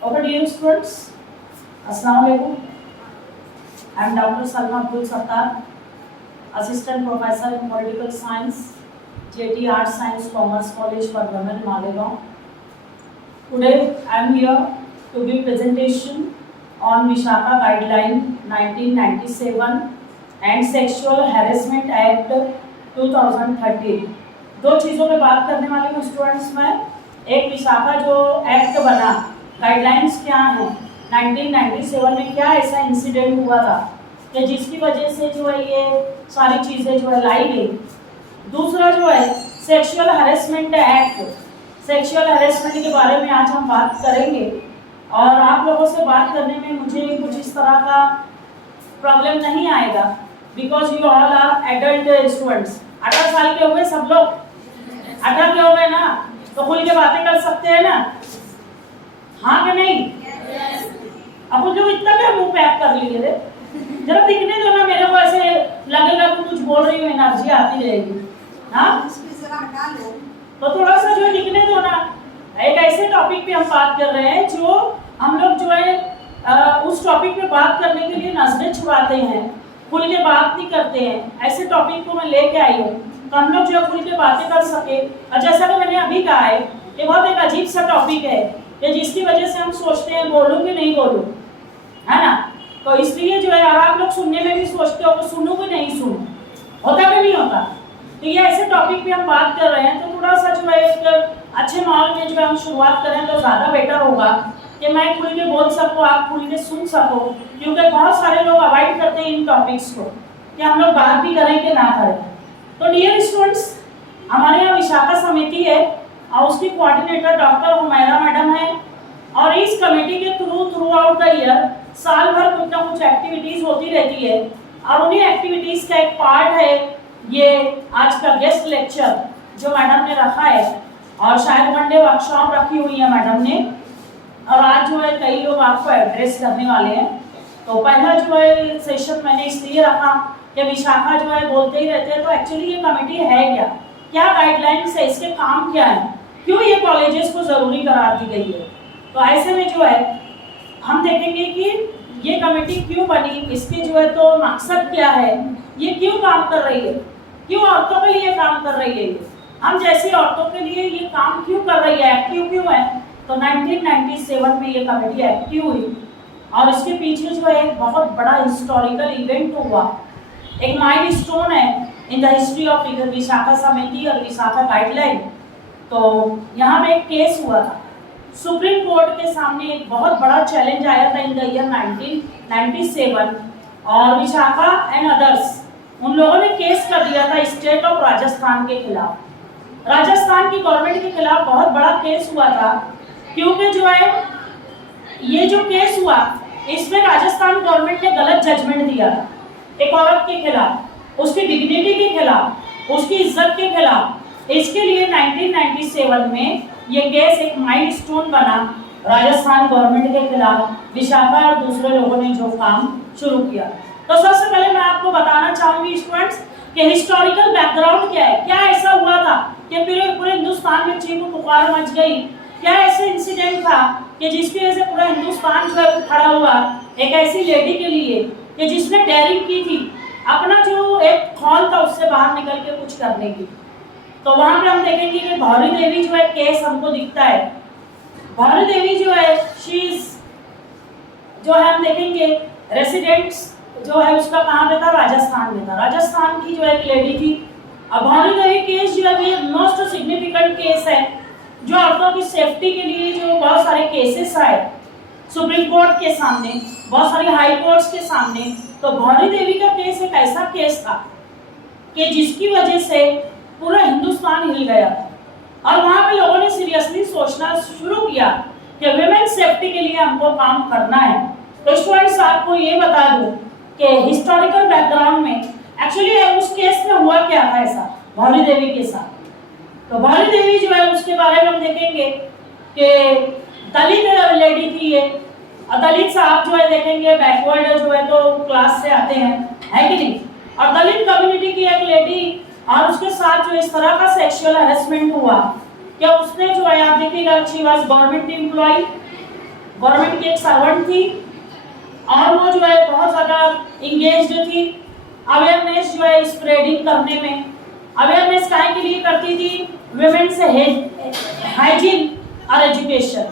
Okay, dear students, Assalamu alaikum. I am Dr. Salma Abdul Sattar, Assistant Professor in Political Science, JT Arts Science Commerce College for Women, Malegaon. Today, I am here to give presentation on Vishaka Guideline 1997 and Sexual Harassment Act 2013. दो चीज़ों पे बात करने वाली हूँ students में। एक विशाखा जो एक्ट बना, गाइडलाइंस क्या हैं, 1997 में क्या ऐसा इंसिडेंट हुआ था कि जिसकी वजह से जो है ये सारी चीज़ें जो है लाई गई। दूसरा जो है sexual harassment act, sexual harassment के बारे में आज हम बात करेंगे। और आप लोगों से बात करने में मुझे कुछ इस तरह का प्रॉब्लम नहीं आएगा, because you all are adult students. 18 साल के हो गए सब लोग, 18 के हो गए ना, तो खुल के बातें कर सकते हैं ना, हाँ कि नहीं? अब कुछ लोग इतना क्या मुंह पैक कर लिए रे, जरा दिखने दो ना, मेरे को ऐसे लगेगा कि कुछ बोल रही हूँ, एनर्जी आती रहेगी। हाँ, तो थोड़ा सा जो है दिखने दो ना। एक ऐसे टॉपिक पे हम बात कर रहे हैं जो हम लोग जो है उस टॉपिक पे बात करने के लिए नजरें छुपाते हैं, खुल के बात नहीं करते हैं। ऐसे टॉपिक को मैं लेके आई हूँ तो हम लोग जो है खुल के बातें कर सके। और जैसा कि मैंने अभी कहा है, ये बहुत एक अजीब सा टॉपिक है कि जिसकी वजह से हम सोचते हैं बोलूँ कि नहीं बोलूँ, है ना? तो इसलिए जो है आप लोग सुनने में भी सोचते हो कि सुनूँ कि नहीं सुनूँ, होता कि नहीं होता। तो ये ऐसे टॉपिक पे हम बात कर रहे हैं, तो थोड़ा सा जो है एक अच्छे माहौल में जो है हम शुरुआत करें तो ज़्यादा बेटर होगा कि मैं खुल के बोल सकूँ, आप खुल के सुन सको, क्योंकि बहुत सारे लोग अवॉइड करते हैं इन टॉपिक्स को कि हम लोग बात भी करें कि ना करें। तो डियर स्टूडेंट्स, हमारे यहाँ विशाखा समिति है और उसकी कोऑर्डिनेटर डॉक्टर हुमैरा मैडम है। और इस कमेटी के थ्रू आउट द ईयर साल भर कुछ ना कुछ एक्टिविटीज़ होती रहती है, और उन्हीं एक्टिविटीज़ का एक पार्ट है ये आज का गेस्ट लेक्चर जो मैडम ने रखा है। और शायद वन डे वर्कशॉप रखी हुई है मैडम ने, और आज जो है कई लोग आपको एड्रेस करने वाले हैं। तो पहला जो है सेशन मैंने इसलिए रखा कि विशाखा जो है बोलते ही रहते हैं, तो एक्चुअली ये कमेटी है क्या, क्या गाइडलाइंस है, इसके काम क्या है, क्यों ये कॉलेजेस को ज़रूरी करार दी गई है। तो ऐसे में जो है हम देखेंगे कि ये कमेटी क्यों बनी, इसके जो है तो मकसद क्या है, ये क्यों काम कर रही है, क्यों औरतों के लिए काम कर रही है, ये हम जैसी औरतों के लिए ये काम क्यों कर रही है, एक्टिव क्यों है। तो 1997 में ये कमेटी एक्टिव हुई, और इसके पीछे जो है एक बहुत बड़ा हिस्टोरिकल इवेंट हुआ, एक माइलस्टोन है in the history of Vishakha समिति और विशाखा गाइडलाइन। तो यहाँ पे एक केस हुआ था, सुप्रीम कोर्ट के सामने एक बहुत बड़ा चैलेंज आया था इन द ईयर 1997, और विशाखा एंड अदर्स उन लोगों ने केस कर दिया था स्टेट ऑफ राजस्थान के खिलाफ। राजस्थान की गवर्नमेंट के खिलाफ बहुत बड़ा केस हुआ था, क्योंकि जो है ये जो केस हुआ इसमें राजस्थान गवर्नमेंट ने गलत जजमेंट दिया था एक औरत के खिलाफ, उसकी डिग्निटी के खिलाफ, उसकी इज्जत के खिलाफ। इसके लिए 1997 में ये केस एक माइलस्टोन बना राजस्थान गवर्नमेंट के खिलाफ, विशाखा और दूसरे लोगों ने जो काम शुरू किया। तो सबसे पहले मैं आपको बताना चाहूंगी स्टूडेंट्स कि हिस्टोरिकल बैकग्राउंड क्या है, क्या ऐसा हुआ था कि पूरे हिंदुस्तान में चीख पुकार मच गई, क्या ऐसे इंसिडेंट था कि जिसकी वजह से पूरा हिंदुस्तान जो है खड़ा हुआ एक ऐसी लेडी के लिए कि जिसने डेयरिंग की थी, अपना जो एक खौल था उससे बाहर निकल के कुछ करने की। तो वहाँ पे हम देखेंगे कि भौरी देवी जो है केस हमको दिखता है। भौरी देवी जो है शीज जो है हम देखेंगे रेसिडेंट्स जो है उसका कहाँ पे था, राजस्थान में था। राजस्थान की जो एक लेडी थी। अब भौरी देवी केस जो है ये मोस्ट सिग्निफिकेंट केस है जो औरतों की सेफ्टी के लिए जो बहुत सारे केसेस आए सुप्रीम कोर्ट के सामने, बहुत सारे हाई कोर्ट्स के सामने। तो भौरी देवी का केस एक ऐसा केस था कि जिसकी वजह से पूरा हिंदुस्तान हिल गया था, और वहाँ पे लोगों ने सीरियसली सोचना शुरू किया कि वुमेन सेफ्टी के लिए हमको काम करना है। तो स्टूडेंट्स आपको ये बता दूं कि हिस्टोरिकल बैकग्राउंड में एक्चुअली उस केस में हुआ क्या था ऐसा भौरी देवी के साथ। तो भौरी देवी जो है उसके बारे में हम देखेंगे कि दलित लेडी थी ये, और दलित साहब जो है देखेंगे बैकवर्ड जो है तो क्लास से आते हैं, है कि नहीं। और दलित कम्युनिटी की एक लेडी, और उसके साथ जो इस तरह का सेक्सुअल हरेसमेंट हुआ क्या उसने जो है आप देखिएगा she was government employ, government की एक सर्वेंट थी और वो जो है बहुत ज़्यादा इंगेज्ड थी अवेयरनेस जो है स्प्रेडिंग करने में। अवेयरनेस काहे के लिए करती थी? वुमेन से हाइजीन और एजुकेशन,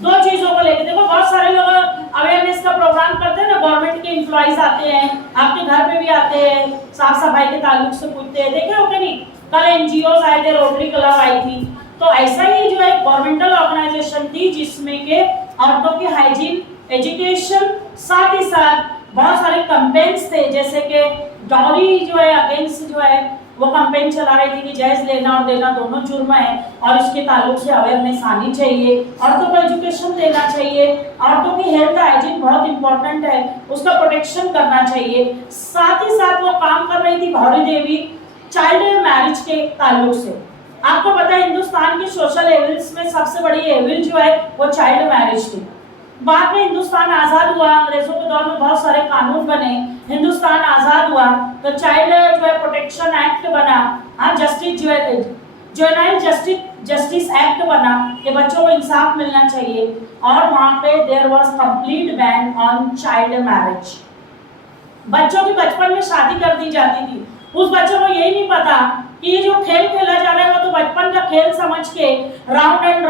दो चीज़ों को लेकर। देखो बहुत सारे लोग अवेयरनेस का प्रोग्राम करते हैं ना, गवर्नमेंट के एम्प्लॉइज आते हैं, आपके घर पे भी आते हैं, साफ सफाई के ताल्लुक से पूछते हैं, देखे हो कि नहीं? कल एनजीओ आए थे, रोटरी क्लब आई थी, तो ऐसा ही जो है गवर्नमेंटल ऑर्गेनाइजेशन थी जिसमें के औरतों की हाइजीन, एजुकेशन, साथ ही साथ बहुत सारे कैंपेन्स थे, जैसे कि डॉरी जो है अगेंस्ट जो है वो कैंपेन चला रही थी कि जहेज लेना और देना दोनों जुर्म है और इसके ताल्लुक से अवेयरनेस आनी चाहिए, औरतों को एजुकेशन देना चाहिए, औरतों की हेल्थ हाइजीन बहुत इंपॉर्टेंट है, उसका प्रोटेक्शन करना चाहिए। साथ ही साथ वो काम कर रही थी भौरी देवी चाइल्ड मैरिज के ताल्लुक से। आपको पता है हिंदुस्तान की सोशल एविल्स में सबसे बड़ी एविल जो है वो चाइल्ड मैरिज थी। बाद में हिंदुस्तान आज़ाद हुआ, अंग्रेजों के दौर में बहुत सारे कानून बने, हिंदुस्तान आज़ाद हुआ तो चाइल्ड जो है प्रोटेक्शन एक्ट बना, हाँ जस्टिस जो है जुवेनाइल जस्टिस एक्ट बना कि बच्चों को इंसाफ मिलना चाहिए, और वहाँ पे there was complete ban on child marriage. बच्चों की बचपन में शादी कर दी जाती थी, उस बच्चों को यही नहीं पता कि ये जो खेल खेला जा रहा है वो तो बचपन का खेल समझ के राउंड एंड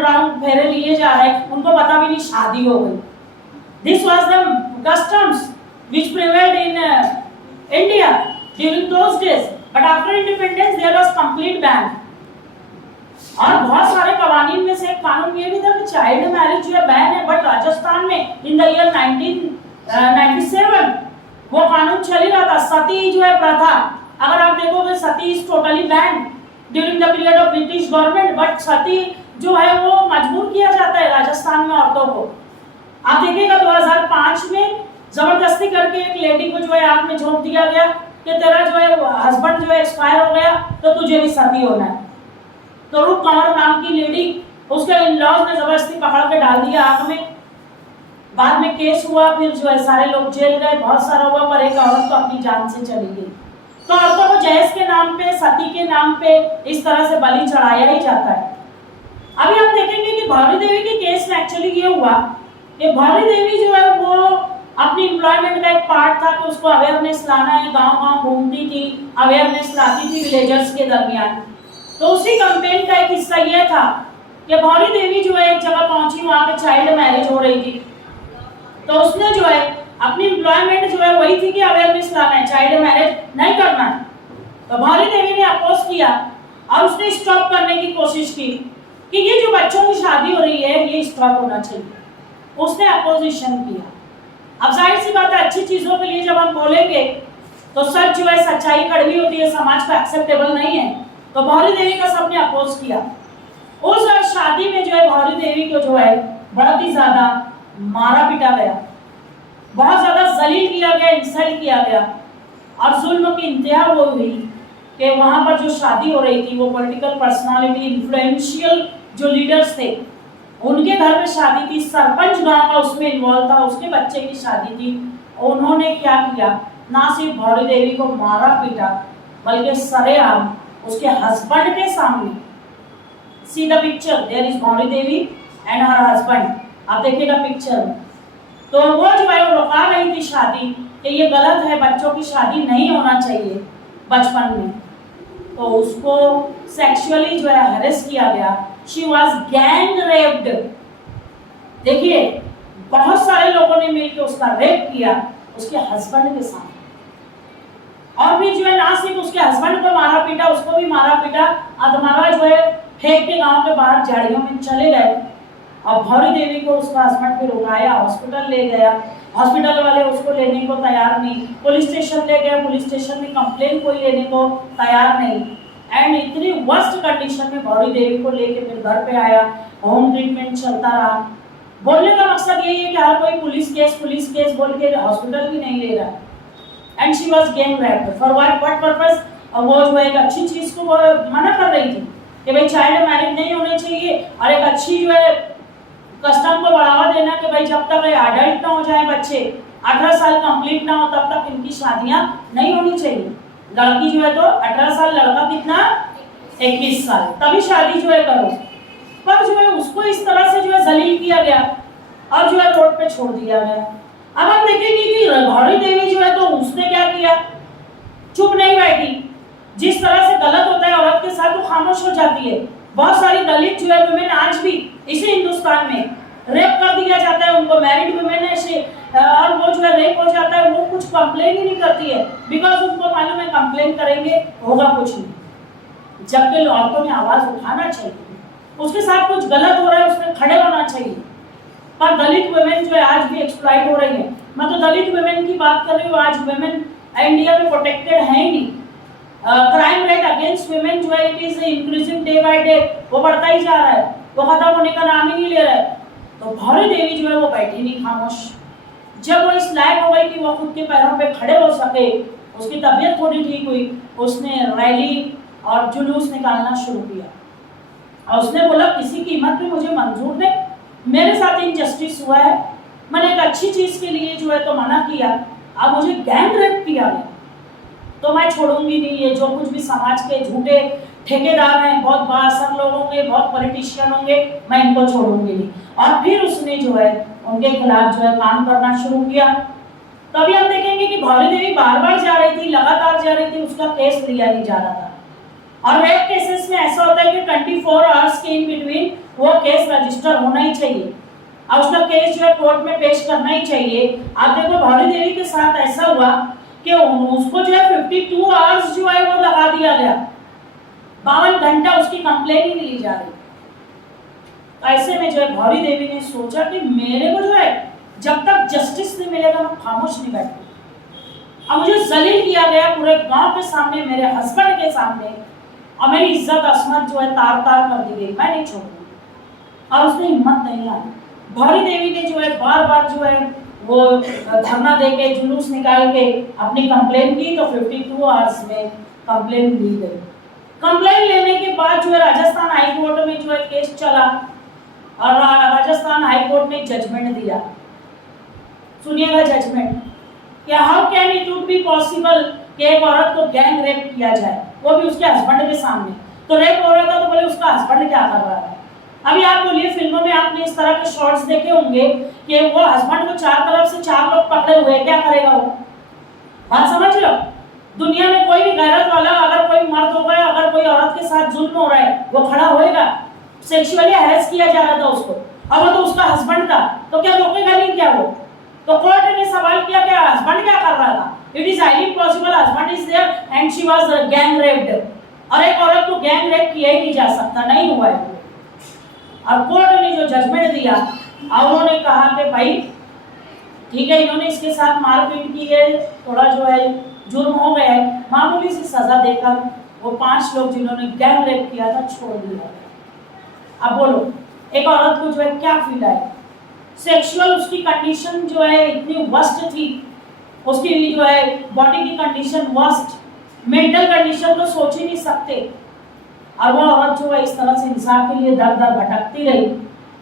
राउंड फेरे लिए जा रहे हैं, उनको पता भी नहीं शादी हो गई। This was the customs which prevailed in India during those days, but after independence there was complete ban. और बहुत सारे कानून में से एक कानून ये भी था कि चाइल्ड मैरिज जो है बैन है, बट राजस्थान में इन द ईयर 1997 वो कानून चल ही रहा था। सती जो है प्रथा, अगर आप देखोगे sati is totally ban during the period of British government, but sati जो है वो मजबूर किया जाता है राजस्थान में औरतों को। आप देखिएगा 2005 में जबरदस्ती करके एक लेडी को जो है आग में झोंक दिया गया कि तेरा जो है हस्बैंड जो है एक्सपायर हो गया तो तुझे भी सती होना है। तो रूप कंवर नाम की लेडी, उसके इन-लॉज ने जबरदस्ती पकड़ के डाल दिया आग में। बाद में केस हुआ, फिर जो है सारे लोग जेल गए, बहुत सारा हुआ, पर एक औरत तो अपनी जान से चली गई। तो औरतों को जहेज के नाम पे, सती के नाम पे इस तरह से बलि चढ़ाया ही जाता है। अभी आप देखेंगे कि भौरी देवी के केस में एक्चुअली ये हुआ कि भौरी देवी जो है वो अपनी एम्प्लॉयमेंट का एक पार्ट था कि उसको अवेयरनेस लाना है, गांव-गांव घूमती थी, अवेयरनेस लाती थी विलेजर्स के दरमियान। तो उसी कैंपेन का एक हिस्सा ये था कि भौरी देवी जो है एक जगह पहुंची, वहां पे चाइल्ड मैरिज हो रही थी, तो उसने जो है अपनी एम्प्लॉयमेंट जो है वही थी कि अवेयरनेस लाना है, चाइल्ड मैरिज नहीं करना है। तो भौरी देवी ने अपोज किया और उसने स्टॉप करने की कोशिश की कि ये जो बच्चों की शादी हो रही है ये स्टॉप होना चाहिए, उसने अपोजिशन किया। अब जाहिर सी बात है अच्छी चीजों के लिए जब हम बोलेंगे तो सच जो है सच्चाई कड़वी होती है, समाज को एक्सेप्टेबल नहीं है, तो भौरी देवी का सबने अपोज किया। उस शादी में जो है भौरी देवी को जो है बहुत ही ज्यादा मारा पीटा गया, बहुत ज्यादा जलील किया गया, इंसल्ट किया गया, और जुल्म की इंतहा वो हुई कि वहां पर जो शादी हो रही थी वो पॉलिटिकल पर्सनालिटी, इन्फ्लुएंशियल जो लीडर्स थे उनके घर पे शादी थी, सरपंच गांव का उसमें इन्वॉल्व था, उसके बच्चे की शादी थी। उन्होंने क्या किया, ना सिर्फ भौरी देवी को मारा पीटा बल्कि सरेआम उसके हस्बैंड के सामने, see the picture, there is Bhauri Devi and her husband, आप देखिएगा पिक्चर में। तो वो जो है वो रोका रही थी शादी कि ये गलत है, बच्चों की शादी नहीं होना चाहिए बचपन में, तो उसको सेक्सुअली जो है हैरेस किया गया। She was gang raped. देखिए बहुत सारे लोगों ने मिलकर उसका रेप किया उसके हस्बैंड के साथ, और भी जो है ना सिर्फ उसके हस्बैंड को मारा पीटा, उसको भी मारा पीटा, अधमरा जो है फेंक के गांव के बाहर झाड़ियों में चले गए। और भौरी देवी को उसका हस्बैंड फिर उठाया, हॉस्पिटल ले गया, हॉस्पिटल वाले उसको लेने को तैयार नहीं, पुलिस स्टेशन ले गया, पुलिस स्टेशन में कंप्लेन कोई लेने को तैयार नहीं, एंड इतनी वर्स्ट कंडीशन में भौरी देवी को लेके फिर घर पे आया, होम ट्रीटमेंट चलता रहा। बोलने का मकसद यही है कि हर कोई पुलिस केस बोल के हॉस्पिटल भी नहीं ले रहा है। And she was gang raped for what purpose? वो जो एक अच्छी चीज को वो मना कर रही थी कि भाई चाइल्ड मैरिज नहीं होनी चाहिए, और एक अच्छी जो है कस्टम को बढ़ावा देना कि भाई जब तक एडल्ट ना हो जाए बच्चे, 18 साल कंप्लीट ना हो तब तक इनकी शादियां नहीं होनी चाहिए। लड़की जो है तो 18 साल, लड़का कितना 21 साल, तभी शादी जो है करो। पर जो है उसको इस तरह से जो है जलील किया गया और जो है रोड पे छोड़ दिया गया। अब हम देखेंगे कि गौरी देवी जो है तो उसने क्या किया, चुप नहीं बैठी। जिस तरह से गलत होता है औरत के साथ वो खामोश हो जाती है। बहुत सारी दलित जो है वुमेन आज भी इसी हिंदुस्तान में रेप कर दिया जाता है उनको, मैरिड वुमेन है और वो जो है रेप हो जाता है, वो कुछ कंप्लेन ही नहीं करती है, बिकॉज उनको मालूम है कंप्लेन करेंगे होगा कुछ नहीं। जबकि औरतों ने आवाज उठाना चाहिए, उसके साथ कुछ गलत हो रहा है उसमें खड़े होना चाहिए। पर दलित वुमेन जो है आज भी एक्सप्लॉइट हो रही है। मैं तो दलित वुमेन की बात कर रही हूँ। आज वुमेन इंडिया में प्रोटेक्टेड है ही नहीं। क्राइम रेट अगेंस्ट वुमेन जो है it is increasing day by day, वो बढ़ता ही जा रहा है, वो खत्म होने का नाम ही नहीं ले रहा है। तो गौरी देवी जो है वो बैठी नहीं खामोश। जब वो इस लायक हो गई कि वो खुद के पैरों पे खड़े हो सके, उसकी तबीयत थोड़ी ठीक हुई, उसने रैली और जुलूस निकालना शुरू किया और उसने बोला किसी कीमत पे मुझे मंजूर नहीं, मेरे साथ इनजस्टिस हुआ है, मैंने एक अच्छी चीज के लिए जो है तो मना किया, अब मुझे गैंग रेप किया गया तो मैं छोड़ूंगी नहीं। ये जो कुछ भी समाज के झूठे ठेकेदार हैं, बहुत बाअसर लोग होंगे, बहुत पॉलिटिशियन होंगे, मैं इनको छोड़ूंगी नहीं। और फिर उसने जो है उनके खिलाफ जो है काम करना शुरू किया। तो अभी हम देखेंगे कि गौरी देवी बार बार जा रही थी, लगातार जा रही थी, उसका केस लिया नहीं जा रहा था। और रेप केसेस में ऐसा होता है कि 24 आवर्स के इन बिटवीन वो केस रजिस्टर होना ही चाहिए और उसका केस जो है कोर्ट में पेश करना ही चाहिए। आप देखो गौरी देवी के साथ ऐसा हुआ कि उसको जो है 52 आवर्स जो है वो लगा दिया गया, 52 घंटा उसकी कंप्लेन ही नहीं ली जा रही। तो ऐसे में जो है गौरी देवी ने सोचा कि मेरे को जो है जब तक जस्टिस नहीं मिलेगा मैं खामोश नहीं बैठूंगी। अब मुझे जलील किया गया पूरे गांव के सामने, मेरे हस्बैंड के सामने, और मेरी इज्जत असमत जो है तार तार कर दी गई, मैं नहीं छोड़ूंगी। और उसने हिम्मत नहीं लाई। गौरी देवी ने जो है बार बार जो है वो धरना देके जुलूस निकाल के अपनी कंप्लेन की, तो 52 आवर्स में कंप्लेन ली गई। कंप्लेन लेने के बाद जो है राजस्थान हाई कोर्ट में जो है केस चला और राजस्थान हाई कोर्ट ने जजमेंट दिया। सुनिएगा जजमेंट, कि how can it would be possible कि एक औरत को गैंग रेप किया जाए, वो भी उसके हस्बैंड के सामने। तो रेप हो रहा था तो बोले उसका हस्बैंड क्या कर रहा है। अभी आप बोलिए, फिल्मों में आपने इस तरह के शॉट्स देखे होंगे कि वो हस्बैंड को चार तरफ से 4 लोग पकड़े हुए, क्या करेगा वो? बात समझ रहे हो? दुनिया में कोई भी गैरत वाला अगर कोई मर्द होगा, अगर कोई औरत के साथ जुल्म हो रहा है, वो खड़ा होएगा। सेक्सुअली हैरेस किया जा रहा था उसको, अब वो तो उसका हस्बैंड था, तो क्या रोकेगा नहीं क्या वो? तो कोर्ट ने सवाल किया कि हस्बैंड क्या कर रहा था। It is highly possible husband is there and she was gang raped. और एक औरत को गैंग रेप किया ही नहीं जा सकता, नहीं हुआ है। और कोर्ट ने जो जजमेंट दिया और उन्होंने कहा कि भाई ठीक है, इन्होंने इसके साथ मारपीट की है, थोड़ा जो है जुर्म हो गया है, मामूली सी सजा देकर वो 5 लोग जिन्होंने गैंग रेप किया था छोड़ दिया। अब बोलो एक औरत को जो है क्या फील आए? सेक्सुअल उसकी कंडीशन जो है इतनी वर्स्ट थी, उसकी जो है बॉडी की कंडीशन वर्स्ट, मेंटल कंडीशन तो सोच ही नहीं सकते। और वो औरत जो है इस तरह से इंसाफ के लिए दर दर भटकती रही।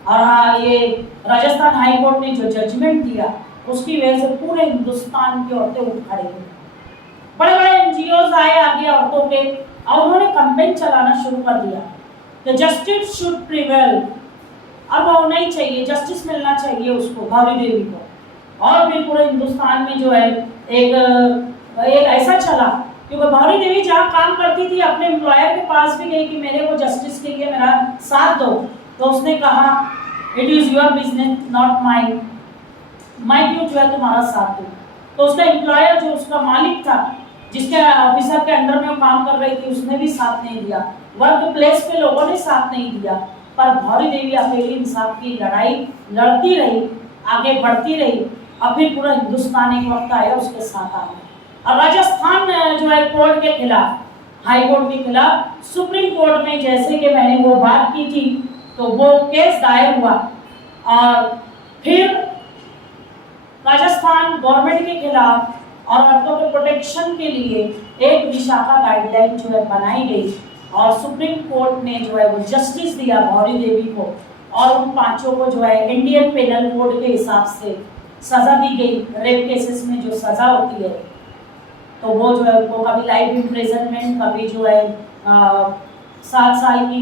और हाँ, ये राजस्थान हाई कोर्ट ने जो जजमेंट दिया उसकी वजह से पूरे हिंदुस्तान की औरतें उठ खड़ी हुई। बड़े बड़े एनजीओज आए आगे औरतों के और उन्होंने कैंपेन चलाना शुरू कर दिया कि जस्टिस शुड प्रिवेल। अब होना ही चाहिए, जस्टिस मिलना चाहिए उसको, गौरी देवी को। और फिर पूरे हिंदुस्तान में जो है एक ऐसा चला क्योंकि गौरी देवी जहाँ काम करती थी अपने एम्प्लॉयर के पास भी गई कि मेरे को जस्टिस के लिए मेरा साथ दो, तो उसने कहा it is your business not mine, मैं क्यों जो है तुम्हारा साथ दूं। तो उसका एम्प्लॉयर जो उसका मालिक था, जिसके ऑफिसर के अंडर में वो काम कर रही थी, उसने भी साथ नहीं दिया। वर्क प्लेस पे लोगों ने साथ नहीं दिया। पर गौरी देवी अकेली इंसाफ की लड़ाई लड़ती रही, आगे बढ़ती रही और फिर पूरा हिंदुस्तान एक वक्त आया उसके साथ आ गया। और राजस्थान जो है कोर्ट के खिलाफ, हाई कोर्ट के खिलाफ सुप्रीम कोर्ट में जैसे कि मैंने वो बात की थी, तो वो केस दायर हुआ और फिर राजस्थान गवर्नमेंट के खिलाफ और औरतों के प्रोटेक्शन के लिए एक विशाखा गाइडलाइन जो है बनाई गई और सुप्रीम कोर्ट ने जो है वो जस्टिस दिया गौरी देवी को और उन 5 को जो है इंडियन पेनल कोड के हिसाब से सजा दी गई। रेप केसेस में जो सजा होती है तो वो जो है उनको कभी लाइफ इम्प्रिजनमेंट, कभी जो है 7 साल की,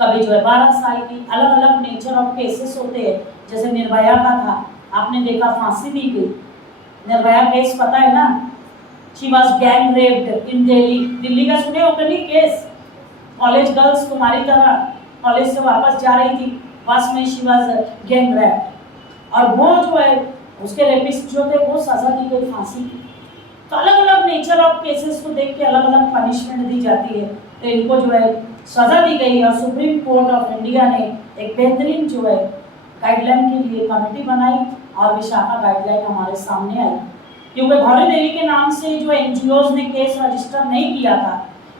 कभी जो है 12 साल की, अलग अलग नेचर ऑफ केसेस होते हैं। जैसे निर्भया का था, आपने देखा फांसी दी गई। निर्भया केस पता है ना, शी वॉज गैंग रेप्ड इन दिल्ली। दिल्ली का सुने हो कभी केस? कॉलेज गर्ल्स तुम्हारी तरह कॉलेज से वापस जा रही थी, बस में शी वॉज गैंग रेप्ड, और वो जो है उसके रेपिस्ट जो थे वो सजा दी गई फांसी की। तो अलग अलग नेचर ऑफ केसेस को देख के अलग अलग पनिशमेंट दी जाती है। तो इनको जो है सजा दी गई, और सुप्रीम कोर्ट ऑफ इंडिया ने एक बेहतरीन जो है गाइडलाइन के लिए कमेटी बनाई, और विशाखा गाइडलाइन हमारे सामने आई। क्योंकि गौरी देवी के नाम से जो एनजीओज ने केस रजिस्टर नहीं किया था,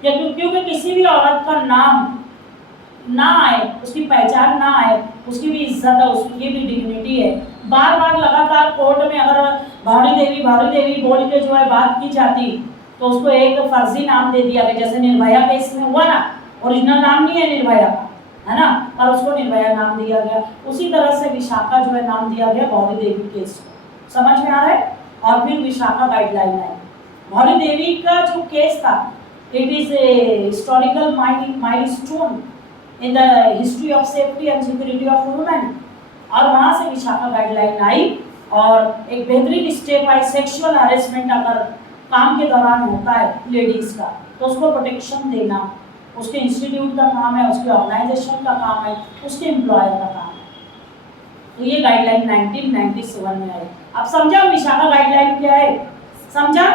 या क्योंकि किसी भी औरत का नाम ना आए, उसकी पहचान ना आए, उसकी भी इज्जत है, उसकी भी डिग्निटी है। बार बार लगातार कोर्ट में अगर भावनी देवी बोल के जो है बात की जाती, तो उसको एक फर्जी नाम दे दिया गया। जैसे निर्भया केस में हुआ ना, ओरिजिनल नाम नहीं है निर्भया का, है ना, पर उसको निर्भया नाम दिया गया। उसी तरह से विशाखा जो है नाम दिया गया गौरी देवी केस को। समझ में आ रहा है? और फिर विशाखा गाइडलाइन आई। गौरी देवी का जो केस था, it is a historical milestone in the history of safety and security of women, और वहाँ से विशाखा गाइडलाइन आई, और एक बेहतरीन स्टेप आई। सेक्सुअल हरेसमेंट अगर काम के दौरान होता है लेडीज़ का, तो उसको प्रोटेक्शन देना उसके इंस्टीट्यूट का काम है, उसके ऑर्गेनाइजेशन का काम है, उसके एम्प्लॉयर का काम है। तो ये गाइडलाइन 1997 में आई। अब समझा विशाखा गाइडलाइन क्या है? समझा?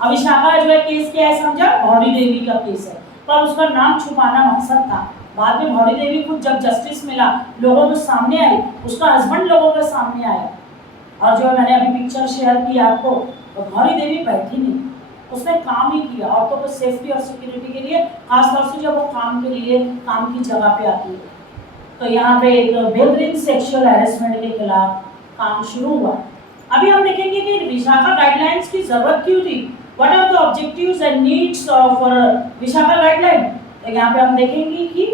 अब विशाखा जो है केस क्या है समझा? गौरी देवी का केस है, पर उसका नाम छुपाना मकसद था। बाद में गौरी देवी को जब जस्टिस मिला, लोगों के सामने आई, उसका हस्बैंड लोगों के सामने आया, और जो मैंने अभी पिक्चर शेयर की आपको, तो गौरी देवी बैठी नहीं, उसने काम ही किया औरतों को सेफ्टी और सिक्योरिटी के लिए, खासतौर से जब वो काम के लिए काम की जगह पे आती है। तो यहाँ पे एक बेहतरीन सेक्सुअल हैरेसमेंट के खिलाफ काम शुरू हुआ। अभी हम देखेंगे कि विशाखा गाइडलाइंस की जरूरत क्यों थी, what are the objectives and needs of Vishakha guideline. तो यहाँ पे हम देखेंगे कि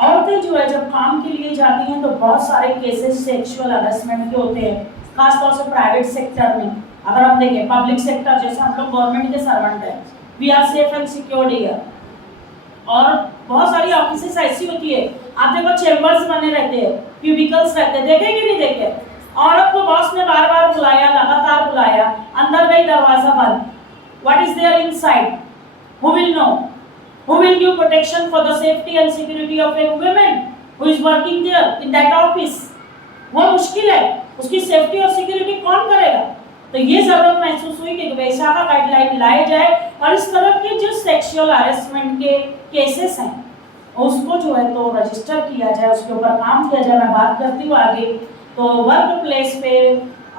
औरतें जो है जब काम के लिए जाती हैं, तो बहुत सारे केसेस सेक्सुअल हैरेसमेंट के होते हैं, खासतौर से प्राइवेट सेक्टर में। अगर हम देखें पब्लिक सेक्टर, जैसे हम लोग गवर्नमेंट के सर्वेंट हैं, we are safe and secured here, और बहुत सारी ऑफिसेस ऐसी होती है, आप देखो चेम्बर्स बने रहते हैं, क्यूबिकल्स रहते हैं, देखे कि नहीं देखे? औरत को बॉस ने बार बार बुलाया, लगातार बुलाया, अंदर गई दरवाजा बंद, what is there inside, who will know, who will give protection for the safety and security of a woman who is working there in that office? वो मुश्किल है, उसकी सेफ्टी और सिक्योरिटी कौन करेगा? तो ये जरूरत महसूस हुई कि विशाखा गाइडलाइन लाए जाए, और इस तरह के जो सेक्सुअल हैरेसमेंट के केसेस हैं उसको जो है तो रजिस्टर किया जाए, उसके ऊपर काम किया जाए। मैं बात करती हूँ आगे। तो वर्क प्लेस पे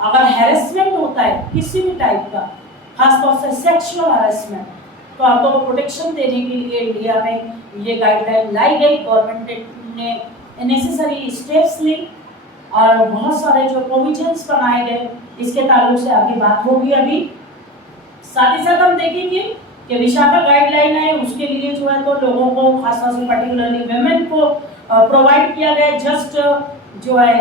अगर हैरेसमेंट होता है किसी भी टाइप का, खासतौर से सेक्सुअल हैरेसमेंट, तो आपको प्रोटेक्शन देने के लिए इंडिया में ये गाइडलाइन लाई गई। गवर्नमेंट ने नेसेसरी स्टेप्स ली, और बहुत सारे जो प्रोविजंस बनाए गए, इसके ताल्लुक से आगे बात होगी अभी। साथ ही साथ हम देखेंगे कि विशाखा गाइडलाइन है, उसके लिए जो है तो लोगों को, खासतौर से पर्टिकुलरली वेमेन को प्रोवाइड किया गया जस्ट जो है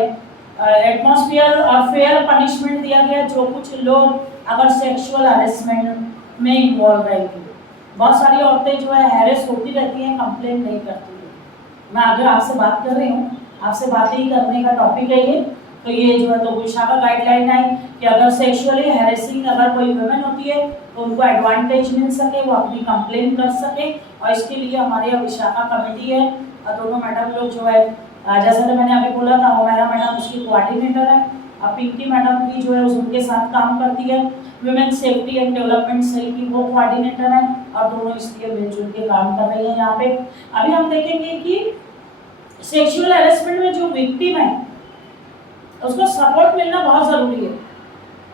एटमॉस्फेयर और फेयर पनिशमेंट दिया गया, जो कुछ लोग अगर सेक्सुअल हैरेसमेंट में इन्वॉल्व रहेंगे। बहुत सारी औरतें जो है हैरेस होती रहती हैं, कंप्लेन नहीं करती है। मैं आगे आपसे बात कर रही हूँ, आपसे बातें ही करने का टॉपिक है ये। तो ये जो है तो विशाखा गाइडलाइन है कि अगर सेक्सुअली हैरेसिंग अगर कोई वुमेन होती है तो उनको एडवांटेज मिल सके, वो अपनी कंप्लेन कर सके, और इसके लिए हमारे यहाँ विशाखा कमेटी है, और दोनों मैडम लोग जो है, जैसा तो मैंने अभी बोला था, वो मेरा मैडम उसकी कोऑर्डिनेटर है, और पिंकी मैडम भी जो है उनके साथ काम करती है, women safety and development cell की वो कोऑर्डिनेटर है, और दोनों इसलिए मिलजुल के काम कर रही हैं यहाँ पे। अभी हम देखेंगे कि सेक्सुअल हैरेसमेंट में जो विक्टिम है उसको सपोर्ट मिलना बहुत जरूरी है।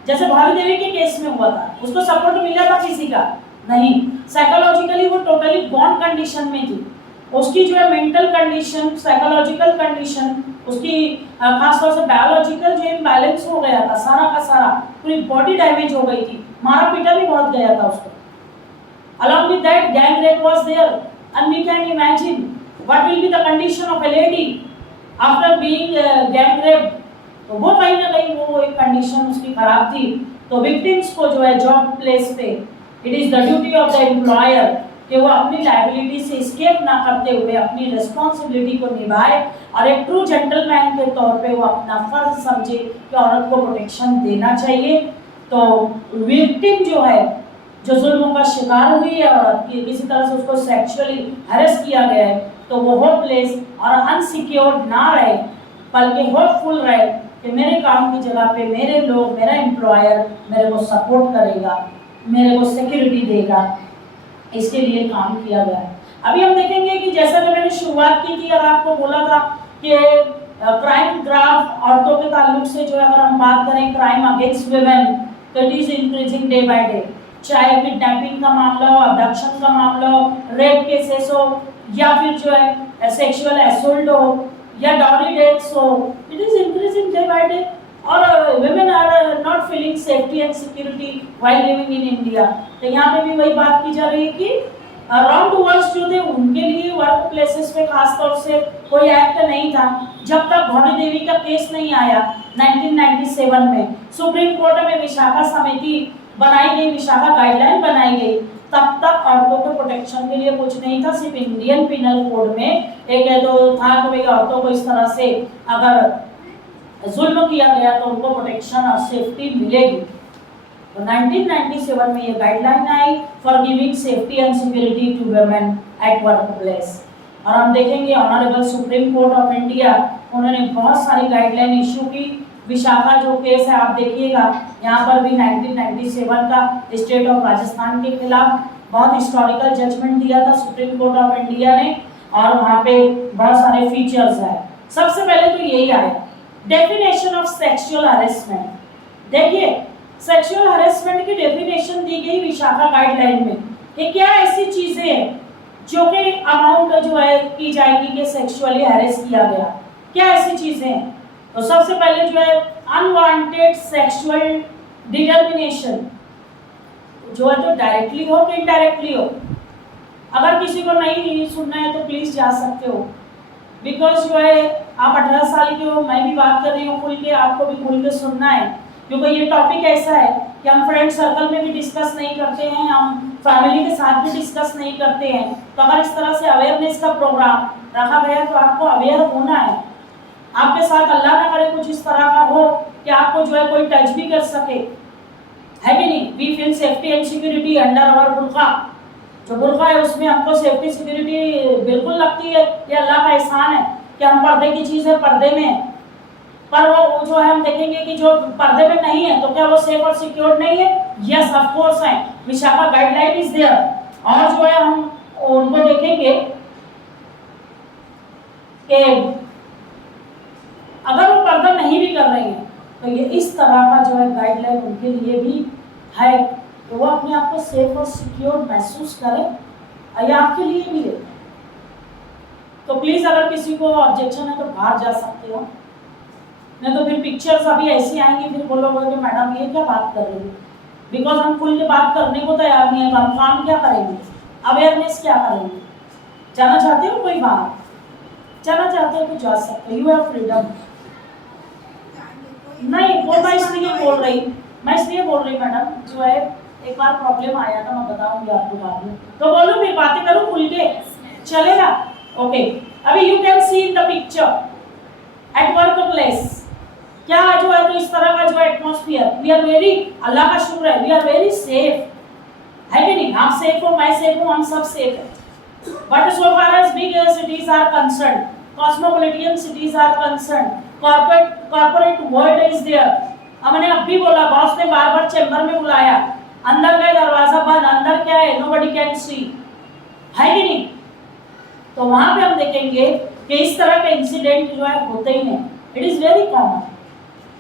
जैसे भावी देवी के केस में हुआ था, उसको सपोर्ट मिला था किसी का नहीं, साइकोलॉजिकली वो टोटली गॉन कंडीशन में थी। उसकी जो है मेंटल कंडीशन, साइकोलॉजिकल कंडीशन, उसकी खासतौर से बायोलॉजिकल जो इम्बैलेंस हो गया था, सारा का सारा, पूरी बॉडी डैमेज हो गई थी, मारा पीटा भी बहुत गया था उसको। Along with that, gang rape was there, and we can imagine what will be the condition of a lady after being gang raped. तो वो कहीं ना कहीं वो एक कंडीशन उसकी खराब थी। तो विक्टिम्स को जो है जॉब प्लेस पे, it is the duty of the employer कि वो अपनी लायबिलिटी से स्केप ना करते हुए अपनी रिस्पॉन्सिबिलिटी को निभाए और एक ट्रू जेंटलमैन के तौर पे वो अपना फर्ज समझे कि औरत को प्रोटेक्शन देना चाहिए। तो विक्टिम जो है, जो जुल्म का शिकार हुई है औरत की, किसी तरह से उसको सेक्सुअली हैरेस किया गया है, तो वो होपलेस और अनसिक्योर ना रहे, बल्कि होपफुल रहे कि मेरे काम की जगह पे मेरे लोग, मेरा एम्प्लॉयर मेरे को सपोर्ट करेगा, मेरे को सिक्योरिटी देगा, इसके लिए काम किया गया है। अभी हम देखेंगे कि जैसा कि मैंने शुरुआत की थी और आपको बोला था कि क्राइम ग्राफ औरतों के ताल्लुक से जो है, अगर हम बात करें क्राइम अगेंस्ट वुमेन, तो it is increasing day by day. चाहे किडनैपिंग का मामला हो, अबडक्शन का मामला हो, रेप केसेस हो, या फिर जो है सेक्सुअल असोल्ट हो, या डॉरी डेथ्स हो, it is increasing day by day. और women are not feeling safety and security while living in India। तो यहाँ पे भी वही बात की जा रही है कि अराउंड वर्ल्ड जो थे उनके लिए वर्क प्लेसेस पे खास तौर से कोई एक्ट नहीं था जब तक भौनी देवी का केस नहीं आया 1997 में। सुप्रीम कोर्ट में विशाखा समिति बनाई गई, विशाखा गाइडलाइन बनाई गई, तब तक औरतों को प्रोटेक्शन के लिए कुछ नहीं था। सिर्फ इंडियन पिनल कोड में एक तो था कि भाई औरतों को इस तरह से अगर जुल्म किया गया तो उनको प्रोटेक्शन और सेफ्टी मिलेगी। तो 1997 में ये गाइडलाइन आई for giving safety and security to women at work place. और हम देखेंगे honourable Supreme Court of India, उन्होंने बहुत सारी गाइडलाइन इशू की। विशाखा जो केस है आप देखिएगा, यहाँ पर भी 1997 का स्टेट ऑफ राजस्थान के खिलाफ बहुत हिस्टोरिकल जजमेंट दिया था सुप्रीम कोर्ट ऑफ इंडिया ने, और वहाँ पे बहुत सारे फीचर्स है। सबसे पहले तो यही आया डेफिनेशन ऑफ सेक्सुअल हरेसमेंट। देखिए सेक्सुअल हरेसमेंट की डेफिनेशन दी गई विशाखा गाइडलाइन में कि क्या ऐसी चीजें हैं जो कि अमाउंट जो है की जाएगी कि सेक्सुअली हैरेस किया गया, क्या ऐसी चीजें हैं। तो सबसे पहले जो है अनवांटेड सेक्सुअल डिटर्मिनेशन, जो है तो डायरेक्टली हो कि इनडायरेक्टली हो। अगर किसी को नहीं सुनना है तो प्लीज जा सकते हो, बिकॉज जो है आप 18 साल के हो, मैं भी बात कर रही हूँ खुल के, आपको भी खुल के सुनना है, क्योंकि ये टॉपिक ऐसा है कि हम फ्रेंड सर्कल में भी डिस्कस नहीं करते हैं, हम फैमिली के साथ भी डिस्कस नहीं करते हैं। तो अगर इस तरह से अवेयरनेस का प्रोग्राम रखा गया तो आपको अवेयर होना है। आपके साथ अल्लाह ना करे कुछ इस तरह का हो कि आपको जो है कोई टच भी कर सके, है कि नहीं। We feel safety and security under our burqa. जो बुर्का है उसमें हमको सेफ्टी सिक्योरिटी बिल्कुल लगती है, ये अल्लाह का एहसान है कि हम पर्दे की चीज़ है, पर्दे में है। पर वो जो है हम देखेंगे कि जो पर्दे में नहीं है तो क्या वो सेफ और सिक्योर नहीं है? यस ऑफ कोर्स है। Vishakha guideline is there. और जो है हम उनको देखेंगे कि अगर वो पर्दा नहीं भी कर रही है तो ये इस तरह का जो है गाइडलाइन उनके लिए भी है कि वो अपने आप को सेफ और सिक्योर महसूस करें, या आपके लिए भी है। तो प्लीज अगर किसी को ऑब्जेक्शन है तो बाहर जा सकते हो, नहीं तो फिर पिक्चर्स अभी ऐसी आएंगी, फिर बोलोगे कि मैडम ये क्या बात कर रही है। बिकॉज हम खुल के बात करने को तैयार नहीं है, तो हम काम क्या करेंगे, अवेयरनेस क्या करेंगे। जाना चाहते हो कोई बाहर, जाना चाहते हो तो जा सकते हो, यू हैव फ्रीडम। नहीं वो मैं इसलिए बोल रही मैडम, जो है एक बार प्रॉब्लम आया था, मैं बताऊंगी आपको बाद में, तो बोलूं फिर बातें करूं खुल के, चलेगा? ओके। अभी you can see in the picture eight work place क्या जो है तो इस तरह का जो एटमॉस्फेयर, वी आर वेरी, अल्लाह का शुक्र है, वी आर वेरी सेफ, है कि नहीं। आप सेफ हो, मैं सेफ हूँ, हम सब सेफ है। But so far as big cities are concern, cosmopolitan cities are concern, corporate world is there. हमने अब भी बोला, बॉस ने बार बार चैम्बर में बुलाया, अंदर गए दरवाजा बंद, अंदर क्या है, नोबडी कैन सी, है कि नहीं। तो वहां पे हम देखेंगे कि इस तरह के इंसिडेंट जो है होते ही हैं। इट इज वेरी कॉमन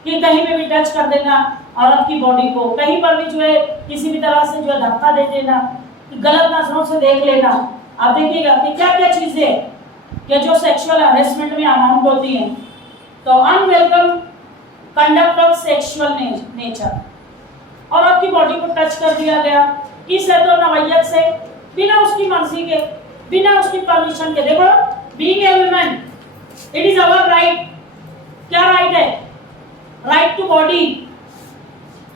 कि कहीं पे भी टच कर देना औरत की बॉडी को, कहीं पर भी जो है किसी भी तरह से जो है धक्का दे देना, गलत नजरों से देख लेना। आप देखिएगा कि क्या क्या चीजें कि जो सेक्सुअल हरेसमेंट में अमाउंट होती हैं। तो unwelcome conduct of sexual nature, औरत की बॉडी को टच कर दिया गया, किस है तो नवैयत से, बिना उसकी मर्जी के, बिना उसकी परमिशन के। देखो, being a woman it is our right. क्या राइट है? Right to body.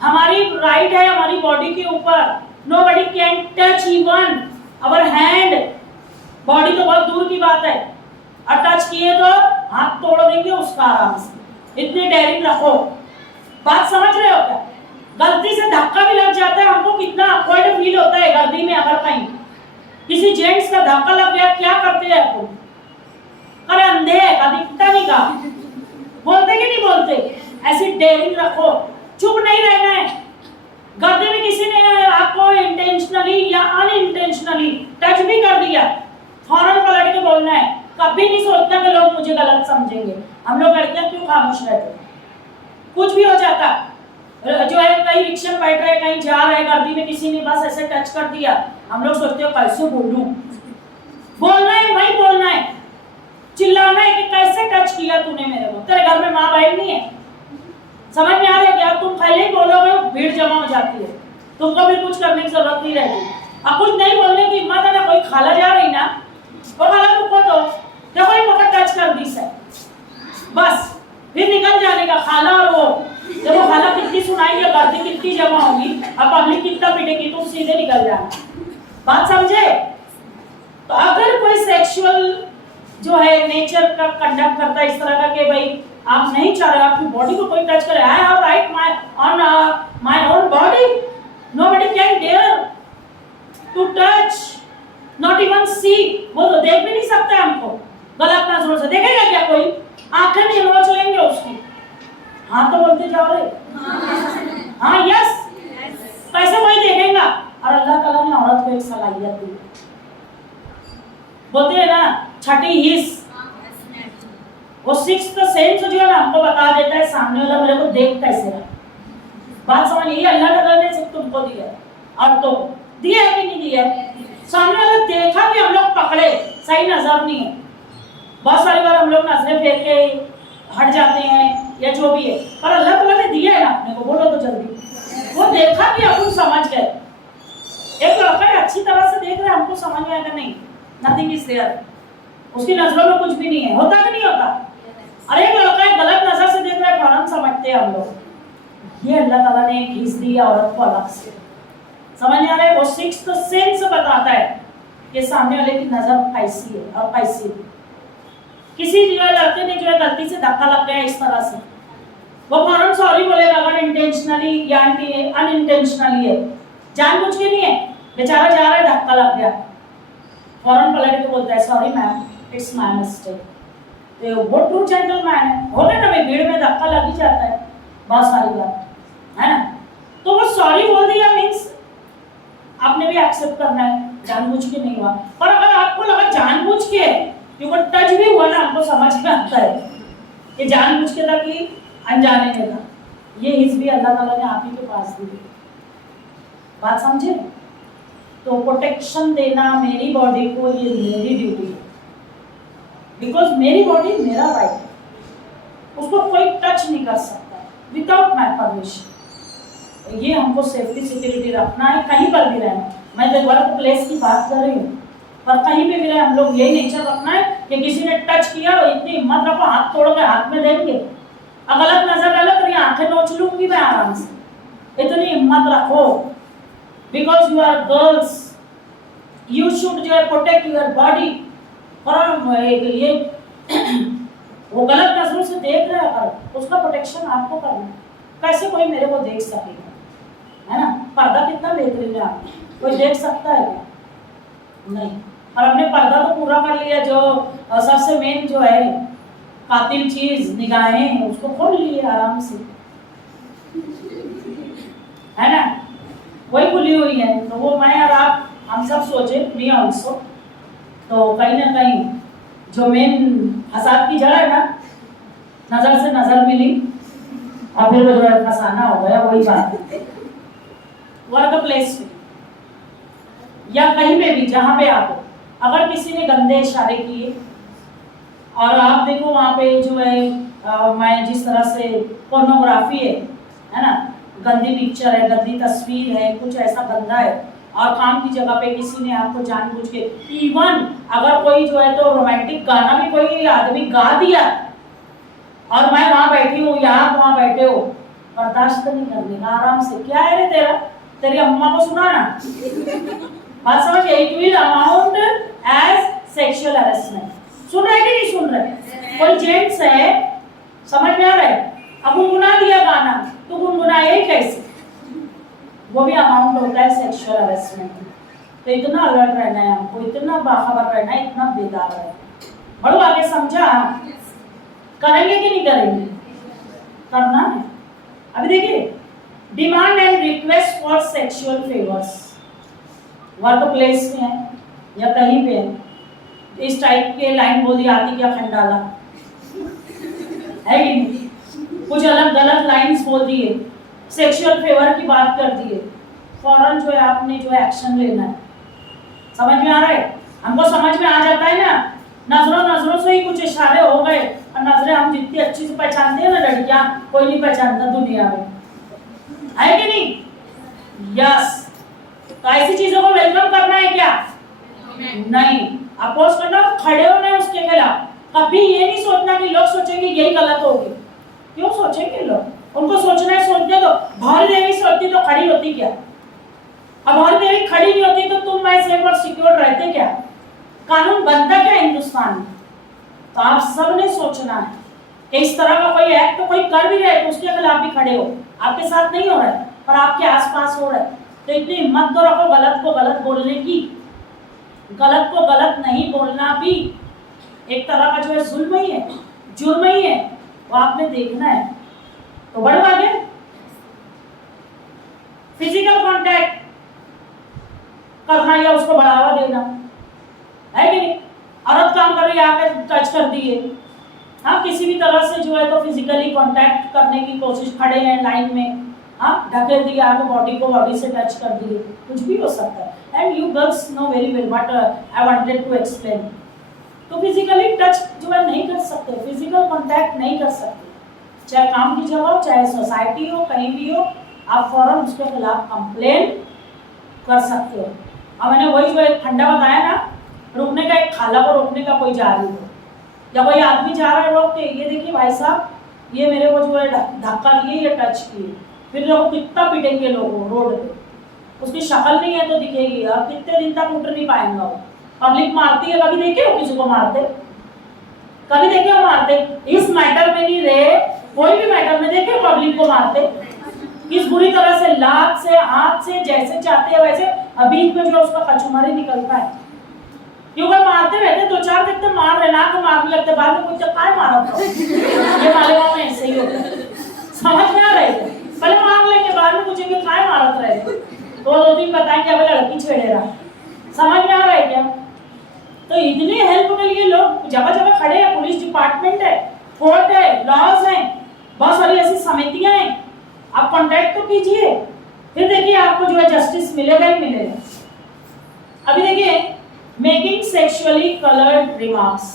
हमारी राइट है हमारी बॉडी के ऊपर। Nobody can touch even our hand, body तो बहुत दूर की बात है, और टच किए तो हाथ तोड़ देंगे उसका आराम से। इतनी डेयरिंग रखो। बात समझ रहे हो क्या? गलती से धक्का भी लग जाता है, हमको कितना ऑकवर्ड फील होता है गर्दी में। अगर कहीं किसी जेंट्स का धक्का लग गया, क्या करते हैं आपको? अरे अंधे है का, दिखता नहीं का, बोलते कि नहीं बोलते? ऐसी डेयरिंग रखो, चुप नहीं रहना है। गर्दे में किसी ने आपको इंटेंशनली या अनइंटेंशनली टच भी कर दिया, फौरन पलट के बोलना है। कभी नहीं सोचना कि लोग मुझे गलत समझेंगे। हम लोग लड़कियां क्यों खामोश रहते? कुछ भी हो जाता, जो है कहीं रिक्शा में बैठ रहे, कहीं जा रहे, गर्दी में किसी ने बस ऐसे टच कर दिया, हम लोग सोचते हो कैसे बोलूं। बोलना है भाई, बोलना है, चिल्लाना है कि कैसे टच किया तूने मेरे को। तेरे घर में माँ बहन नहीं है? समझ में आ रहा है क्या? तुम पहले ही बोलोगे भीड़ जमा हो जाती है, तुमको भी कुछ करने की जरूरत नहीं रहती। अब कुछ नहीं बोलने की हिम्मत है ना, कोई खाला जा रही ना, वो खाला तुमको तो देखो ये मगर टच कर दी से बस फिर निकल जाने का। खाला और वो देखो खाला कितनी सुनाई है, गर्दी कितनी जमा होगी, अब पब्लिक कितना पिटेगी, तुम सीधे निकल जाना। बात समझे? तो अगर कोई सेक्सुअल जो है नेचर का कंडक्ट करता है इस तरह का कि भाई आप नहीं चाह रहे आपकी बॉडी को कोई टच करे, I have right my own body, nobody can dare to touch, not even see. वो तो देख भी नहीं सकता हमको, गलत नजरों से देखेगा क्या कोई? आंखें नहीं नोच लेंगे उसकी। हाँ तो बोलते जाओ रे, हाँ यस, कैसे कोई देखेगा? और अल्लाह ताला ने औरत को एक सलाहियत दी, बोलते हैं ना छठी हिस्स, वो सिक्स्थ सेंस जो है ना हमको बता देता है सामने वाला मेरे को देख कैसे रहा। बात समझ, ये अल्लाह ताला ने सिर्फ तुमको दिया है, और तो दिया है कि नहीं दिया है? सामने वाला देखा कि हम लोग पकड़े, सही नजर नहीं है। बहुत सारी बार हम लोग नजरें फेर के हट जाते हैं या जो भी है, पर अल्लाह ताला ने दिया है ना अपने को, बोलो तो जल्दी। वो देखा कि अपन समझ गए। एक लड़का अच्छी तरह से देख रहा है, हमको समझ में आएगा नहीं, नथिंग इज देयर, उसकी नजरों में कुछ भी नहीं है, होता कि नहीं होता? और एक लड़का गलत नजर से देख रहा है, फौरन समझते हैं हम लोग। ये अल्लाह ताला ने एक हिस्स दी है औरत को अलग से, समझ में आ रहा है? वो सिक्स्थ सेंस बताता है कि सामने वाले की नजर कैसी है और कैसी है। किसी लड़के ने जो है गलती से धक्का लग गया इस तरह से, वो फौरन सॉरी बोलेगा अगर इंटेंशनली या अनइंटेंशनली है, जानबूझ के नहीं है, बेचारा जा रहा है धक्का लग गया, फौरन पलट के बोलता है sorry ma'am, it's my mistake. तो वो ट्रू जेंटलमैन है। होगा ना भाई, भीड़ में धक्का लग ही जाता है बहुत सारी बार, है ना? तो वो सॉरी बोल दिया मीन्स आपने भी एक्सेप्ट करना है, जानबूझ के नहीं हुआ। पर अगर आपको लगा जानबूझ के, क्योंकि टच भी हुआ ना, हमको समझ में आता है कि जानबूझ के था कि अनजाने में था। ये हिस्स भी अल्लाह ताला ने आप ही के पास दी। बात समझे? तो प्रोटेक्शन देना मेरी बॉडी को, ये मेरी ड्यूटी है, बिकॉज मेरी बॉडी मेरा राइट है, उसको कोई टच नहीं कर सकता विदाउट माय परमिशन। ये हमको सेफ्टी सिक्योरिटी रखना है, कहीं पर भी रहना। मैं तो वर्क प्लेस की बात कर रही हूँ, पर कहीं पे भी रहे हम लोग यही नेचर रखना है कि किसी ने टच किया, इतनी हिम्मत रखो हाथ तोड़ के हाथ में देंगे, गलत नजर डालो तो ये आंखें नोच लूंगी मैं आराम से। इतनी हिम्मत रखो, because you are girls, you should जो है प्रोटेक्ट योर बॉडी। और ये वो गलत नजरों से देख रहा है, अगर उसका प्रोटेक्शन आपको करना। कैसे कोई मेरे को देख सकेगा, है ना? पर्दा कितना बेहतरीन है, आप कोई देख सकता है क्या? नहीं। और हमने पर्दा तो पूरा कर लिया, जो सबसे मेन जो है कातिल चीज निगाहें, उसको खोल लिए आराम से, है ना? वही खुली हुई है। तो वो मैं और आप हम सब सोचे, मी ऑल्सो, तो कहीं ना कहीं जो मेन फसाद की जड़ है ना, नजर से नजर मिली और फिर वो जो है फसाना हो गया। वही बात वर्क प्लेस में या कहीं पे भी जहाँ पे आप हो, अगर किसी ने गंदे इशारे किए और आप देखो वहाँ पे जो है मैं जिस तरह से पोर्नोग्राफी है ना, गंदी पिक्चर है, गंदी तस्वीर है, कुछ ऐसा गंदा है, और काम की जगह पे किसी ने आपको जानबूझ के, इवन अगर कोई जो है तो रोमांटिक गाना भी कोई आदमी गा दिया और मैं वहाँ बैठी हूँ या आप वहाँ बैठे हो, बर्दाश्त नहीं करने का, आराम से क्या है रे तेरा, तेरी अम्मा को सुनाना, बात समझ गए? It will amount as sexual harassment. सुन रहे कि नहीं सुन रहे? कोई जेंट्स है, समझ में आ रहा है, अब गुनगुना दिया गाना, तो गुनगुनाए कैसे, वो भी अमाउंट होता है सेक्सुअल हरेसमेंट। तो इतना अलर्ट रहना है हमको, इतना बाखबर रहना है, इतना बेदार रहना है। बढ़ो आगे, समझा? करेंगे कि नहीं करेंगे? करना है। अभी देखिए, demand and request for sexual favours, work place में है या कहीं पे है, इस टाइप के लाइन बोल दी, आती क्या खंडाला है कि नहीं, कुछ अलग गलत लाइंस बोल दिए, सेक्सुअल फेवर की बात कर दिए, फौरन जो है आपने जो एक्शन लेना है। समझ में आ रहा है? हमको समझ में आ जाता है ना, नजरों से ही कुछ इशारे हो गए, और नजरें हम जितनी अच्छी से पहचानते हैं ना लड़कियां, कोई नहीं पहचानता दुनिया में, है कि नहीं? यस। तो ऐसी चीजों को वेलकम करना है क्या? नहीं। अपोज करना, खड़े होना है उसके खिलाफ। कभी ये नहीं सोचना कि लोग सोचेंगे यही गलत होगी। क्यों सोचेंगे लोग? उनको सोचना है, सोचने दो। भौरी देवी सोचती तो खड़ी होती क्या? अब भौरी देवी खड़ी नहीं होती तो तुम मैं सेफ और सिक्योर रहते क्या? कानून बनता क्या हिंदुस्तान में? तो आप सब ने सोचना है कि इस तरह का कोई एक्ट तो कोई कर भी रहे तो उसके खिलाफ भी खड़े हो। आपके साथ नहीं हो रहा है पर आपके आसपास हो रहा है, तो इतनी हिम्मत तो रखो गलत को गलत बोलने की। गलत को गलत नहीं बोलना भी एक तरह का जो है जुल्म ही है, जुर्म ही है, वो आपने देखना है। तो बढ़ो आगे। फिजिकल कांटेक्ट करना या उसको बढ़ावा देना, है कि नहीं? औरत काम कर रही है, आके टच कर दिए, हाँ, किसी भी तरह से जो है तो फिजिकली कांटेक्ट करने की कोशिश, खड़े हैं लाइन में, हाँ, ढकेल दिए आगे, बॉडी को बॉडी से टच कर दिए, कुछ भी हो सकता है। And you girls know very well what I wanted to explain. तो फिजिकली टच जो है नहीं कर सकते, फिजिकल कांटेक्ट नहीं कर सकते, चाहे काम की जगह हो, चाहे सोसाइटी हो, कहीं भी हो, आप फौरन उसके खिलाफ कंप्लेन कर सकते हो। अब मैंने वही जो एक फंडा बताया ना, रोकने का, एक खाला को रोकने का कोई जा रही हो या कोई आदमी जा रहा है रोक के, ये देखिए भाई साहब, ये मेरे को जो है धक्का दिए, ये टच किए, फिर लोग कितना पीटेंगे लोगों रोड पे, उसकी शक्ल नहीं है तो दिखेगी, और कितने दिन तक उठ नहीं पाएंगा वो। पब्लिक मारती है, कभी देखे हो किसी को मारते? कभी देखे हो मारते? इस मैटर में नहीं रहे, कोई भी मैटर में देखे पब्लिक को मारते किस बुरी तरह से, लात से, हाथ से, जैसे चाहते हैं वैसे, बीच में जो उसका कचुमारी निकलता है, क्योंकि मारते रहते, दो चार देखते मार रहे, नाक मारने लगते, बाद में कुछ काय मारा था ये मालेगांव में ऐसे ही होता है। समझ में आ रहे थे? पहले मार लेंगे, बाद में पूछेंगे काय मारत रहे, तो दो दिन बताएंगे अब लड़की छेड़े रहा। समझ में आ रहा है क्या? तो इतनी हेल्प के लिए लोग जगह जगह खड़े हैं, पुलिस डिपार्टमेंट है, कोर्ट है, लॉज है, बहुत सारी ऐसी समितियां हैं, आप कांटेक्ट तो कीजिए, फिर देखिए आपको जो है जस्टिस मिलेगा ही मिलेगा। अभी देखिए, मेकिंग सेक्सुअली कलर्ड रिमार्क्स।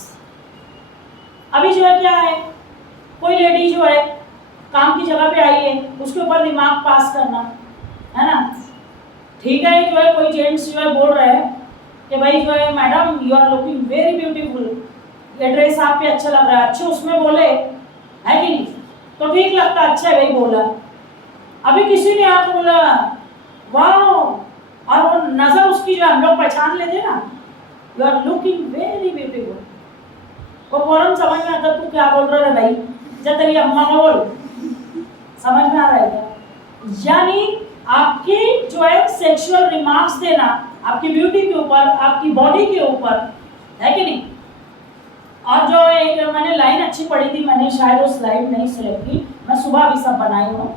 अभी जो है क्या है, कोई लेडी जो है काम की जगह पे आई है, उसके ऊपर रिमार्क पास करना, है ना? ठीक है, जो है कोई जेंट्स जो है बोल रहे हैं कि भाई जो है madam you are looking very beautiful, ये ड्रेस आप पे अच्छा लग रहा है, अच्छे उसमें बोले, है कि नहीं? तो ठीक लगता, अच्छा है भाई बोला। अभी किसी ने आके बोला वाह, और वो नजर उसकी जो हम लोग पहचान लेते ना, you are looking very beautiful, वो फौरन समझ में आता तू क्या बोल रहा है भाई, जब तेरी अम्मा को बोल। समझ में आ रहा है क्या? यानी आपकी जो है सेक्सुअल रिमार्क्स देना आपकी ब्यूटी के ऊपर, आपकी बॉडी के ऊपर, है कि नहीं? और जो एक मैंने लाइन अच्छी पढ़ी थी, मैंने शायद वो स्लाइड नहीं सेलेक्ट की, मैं सुबह अभी सब बनाई हूँ,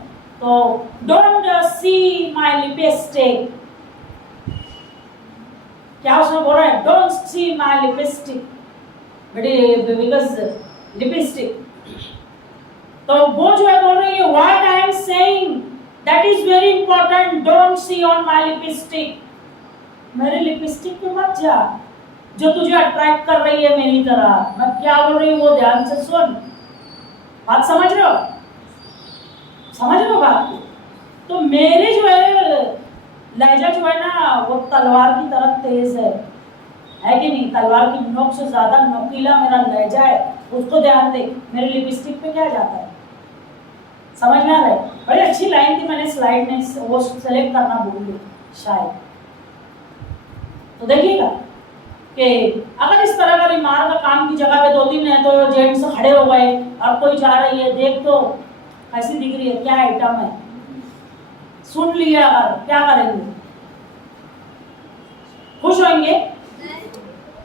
तो डोंट सी माई लिपस्टिक, क्या उसमें बोल रहा है? Don't see my lipstick, because lipstick, तो वो जो है बोल रही है what I am saying that is very important, don't see on my lipstick, मेरे लिपस्टिक पे मत जा जो तुझे अट्रैक्ट कर रही है मेरी तरह, मैं क्या बोल रही हूँ वो ध्यान से सुन। बात समझ रहे हो? समझ रहे हो बात को? तो मेरे जो है लहजा जो है ना वो तलवार की तरह तेज है कि नहीं? तलवार की नोक से ज्यादा नोकीला मेरा लहजा है, उसको ध्यान दे। मेरे लिपस्टिक पे क्या जाता है? समझ में आ रहा है? बड़ी अच्छी लाइन थी, मैंने स्लाइड में वो सेलेक्ट करना भूल गई शायद। तो देखिएगा कि अगर इस तरह का रिमार्क काम की जगह पे 2-3 है तो जेंट्स खड़े हो गए, अब कोई जा रही है, देख तो कैसी दिख रही है, क्या आइटम है, सुन लिया, अगर क्या करेंगे? खुश होंगे?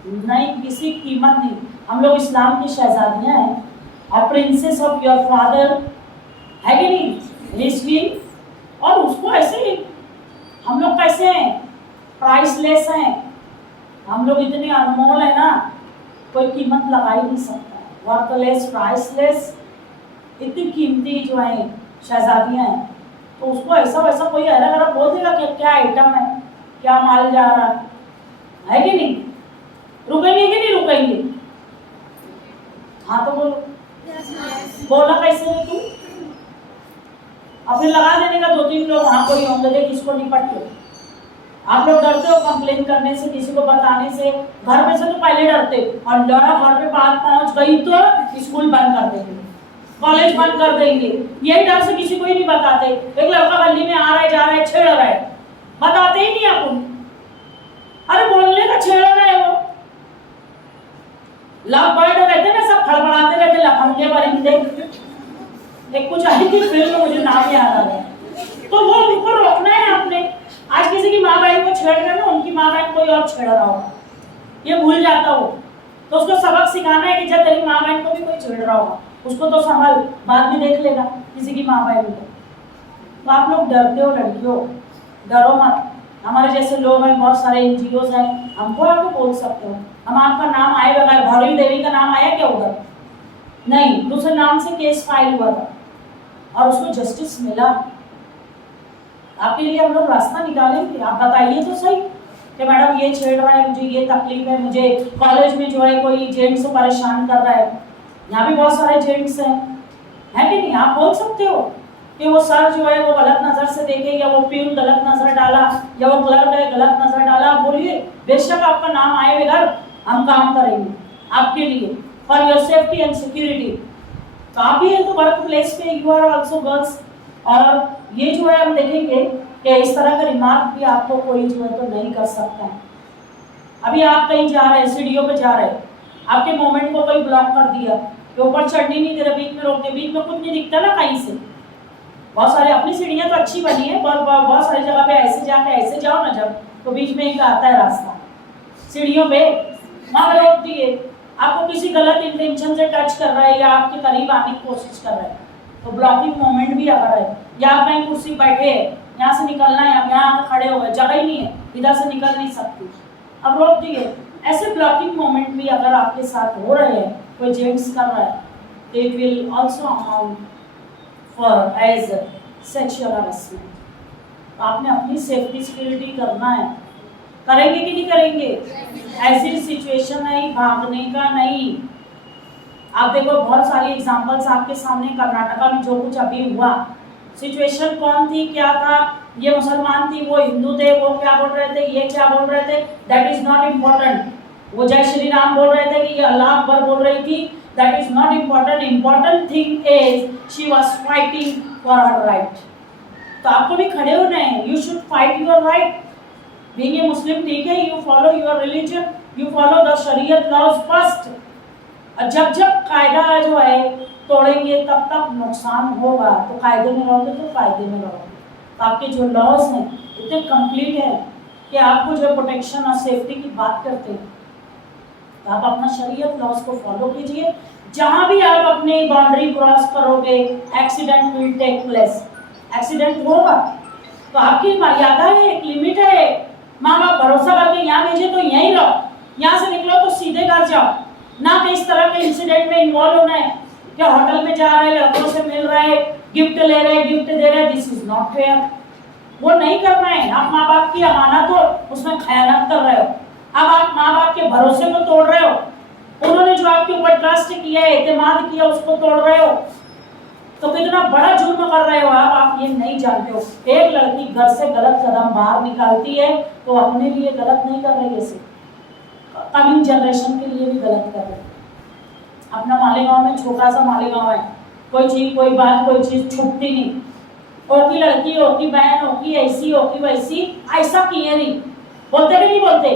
नहीं, किसी कीमत नहीं। हम लोग इस्लाम की शहजादियां हैं, और प्रिंसेस ऑफ योर फादर है कि नहीं, और उसको ऐसे हम लोग कैसे हैं, प्राइसलेस हैं, हम लोग इतने अनमोल है ना, कोई कीमत लगा ही नहीं सकता, वर्थलेस, प्राइसलेस, इतनी कीमती जो है शहजादियां हैं। तो उसको ऐसा वैसा कोई अलग अलग बोल देगा कि क्या आइटम है, क्या माल जा रहा है कि नहीं? रुकेंगे कि नहीं रुकेंगे? हाँ तो बोलो, बोला कैसे है तू? और फिर लगा देने का 2-3 लोग वहां कोई होंगे, देख इसको निपट लो। आप लोग डरते हो कंप्लेन करने से, किसी को बताने से, घर में से तो पहले डरते, और डरा घर पे बात पहुंच गई तो स्कूल बंद कर देंगे, कॉलेज बंद कर देंगे, यही डर से किसी को ही नहीं बताते। एक लड़का गली में आ रहा है, जा रहा है, छेड़ रहा है, बताते ही नहीं आप। अरे बोलने का छेड़ रहा है वो, लव बर्ड रहते ना, सब खड़बड़ाते रहते, लफंगे परिंदे, एक कुछ आई थी फिल्म, मुझे नाम याद आ गया। तो वो उनको रोकना है आपने। आज किसी की माँ बहन को छेड़ रहे ना, उनकी माँ बहन कोई और छेड़ रहा होगा, ये भूल जाता हो, तो उसको सबक सिखाना है कि जब तेरी माँ बहन को भी कोई छेड़ रहा होगा, उसको तो संभाल, बाद में देख लेगा किसी की माँ बहन को। तो आप लोग डरते हो लड़कियों, डरो मत। हमारे जैसे लोग हैं, बहुत सारे NGOs हैं, हमको आप बोल सकते हो, हम आपका नाम आए बगैर, भौरवी देवी का नाम आया क्या उधर? नहीं, दूसरे नाम से केस फाइल हुआ था और उसको जस्टिस मिला। आपके लिए हम लोग रास्ता निकालेंगे, आप बताइए तो सही कि मैडम ये छेड़ रहा है, मुझे ये तकलीफ है, मुझे कॉलेज में जो है कोई जेंट्स परेशान कर रहा है। यहाँ भी बहुत सारे जेंट्स हैं, है कि नहीं? आप बोल सकते हो कि वो सर जो है वो गलत नज़र से देखे, या वो प्यून गलत नज़र डाला, या वो क्लर्क है गलत नज़र डाला। आप बोलिए, बेशक आपका नाम आए बगैर हम काम करेंगे आपके लिए, for your safety and security. तो आप भी है तो वर्क प्लेस पे यू आर ऑल्सो गर्ल्स। और ये जो है हम देखेंगे कि इस तरह का रिमार्क भी आपको कोई जो है तो नहीं कर सकता है। अभी आप कहीं जा रहे हैं, सीढ़ियों पे जा रहे हैं, आपके मोमेंट को कोई ब्लॉक कर दिया कि ऊपर चढ़ने नहीं दे रहे, बीच में रोक दे, बीच में कुछ नहीं दिखता ना कहीं से। बहुत सारे अपनी सीढ़ियाँ तो अच्छी बनी है, बहुत सारी जगह पे ऐसे जाके ऐसे जाओ ना जब, तो बीच में एक आता है रास्ता, सीढ़ियों पे वहाँ रोक दिए, आपको किसी गलत इंटेंशन से टच कर रहा है या आपके करीब आने की कोशिश कर रहा है, तो ब्लॉकिंग मोमेंट भी अगर है, या आप कहीं कुर्सी बैठे हैं, यहाँ से निकलना है, आप यहाँ खड़े हो गए, जगह ही नहीं है, इधर से निकल नहीं सकती, अब रोक दिए। ऐसे ब्लॉकिंग मोमेंट भी अगर आपके साथ हो रहे हैं, कोई जेंट्स कर रहा है, they will also amount for as sexual harassment. आपने अपनी सेफ्टी सिक्योरिटी करना है, करेंगे कि नहीं करेंगे? ऐसी सिचुएशन है भागने का नहीं। आप देखो बहुत सारी एग्जांपल्स आपके सामने, कर्नाटका में जो कुछ अभी हुआ, सिचुएशन कौन थी, क्या था, ये मुसलमान थी, वो हिंदू थे, वो क्या बोल रहे थे, ये क्या बोल रहे थे, दैट इज नॉट इम्पोर्टेंट। वो जय श्री राम बोल रहे थे कि ये अल्लाह अकबर बोल रही थी, that is not important. Important thing is she was fighting for her right. तो आपको भी खड़े होना है, you should fight your right. Being a Muslim, ठीक है, you follow your religion, you follow the Shariat laws first. जब जब कायदा जो है तोड़ेंगे तब तक नुकसान होगा, तो कायदे में रहोगे तो फायदे में रहोगे। तो आपके जो लॉज हैं इतने कंप्लीट है कि आपको जो प्रोटेक्शन और सेफ्टी की बात करते हैं, तो आप अपना शरीयत लॉज को फॉलो कीजिए। जहाँ भी आप अपनी बाउंड्री क्रॉस करोगे, accident will take place, accident होगा। तो आपकी मर्यादा है, एक लिमिट है। माँ बाप भरोसा करके यहाँ भेजे तो यहीं रहो, यहाँ से निकलो तो सीधे घर जाओ, ना कि इस तरह के इंसिडेंट में इन्वॉल्व होना है कि होटल में जा रहे हैं, लड़कों से मिल रहे हैं, गिफ्ट ले रहे हैं, गिफ्ट दे रहे हैं, दिस इज नॉट फेयर। वो नहीं करना है। आप माँ बाप की अमानत हो, उसमें खयानत कर रहे हो। अब आप माँ बाप के भरोसे को तोड़ रहे हो, उन्होंने जो आपके ऊपर ट्रस्ट किया है, एतमाद किया, उसको तोड़ रहे हो, तो कितना बड़ा जुर्म कर रहे हो आप ये नहीं जानते हो। एक लड़की घर से गलत कदम बाहर निकालती है तो अपने लिए गलत नहीं कर रही है, सिर्फ कमिंग जनरेशन के लिए भी गलत कर रही है। अपना मालेगांव में छोटा सा मालेगांव है, कोई चीज, कोई बात, कोई चीज छुपती नहीं। हो की लड़की, हो की बहन, हो की ऐसी, हो की वैसी, ऐसा किए नहीं, बोलते कि नहीं बोलते?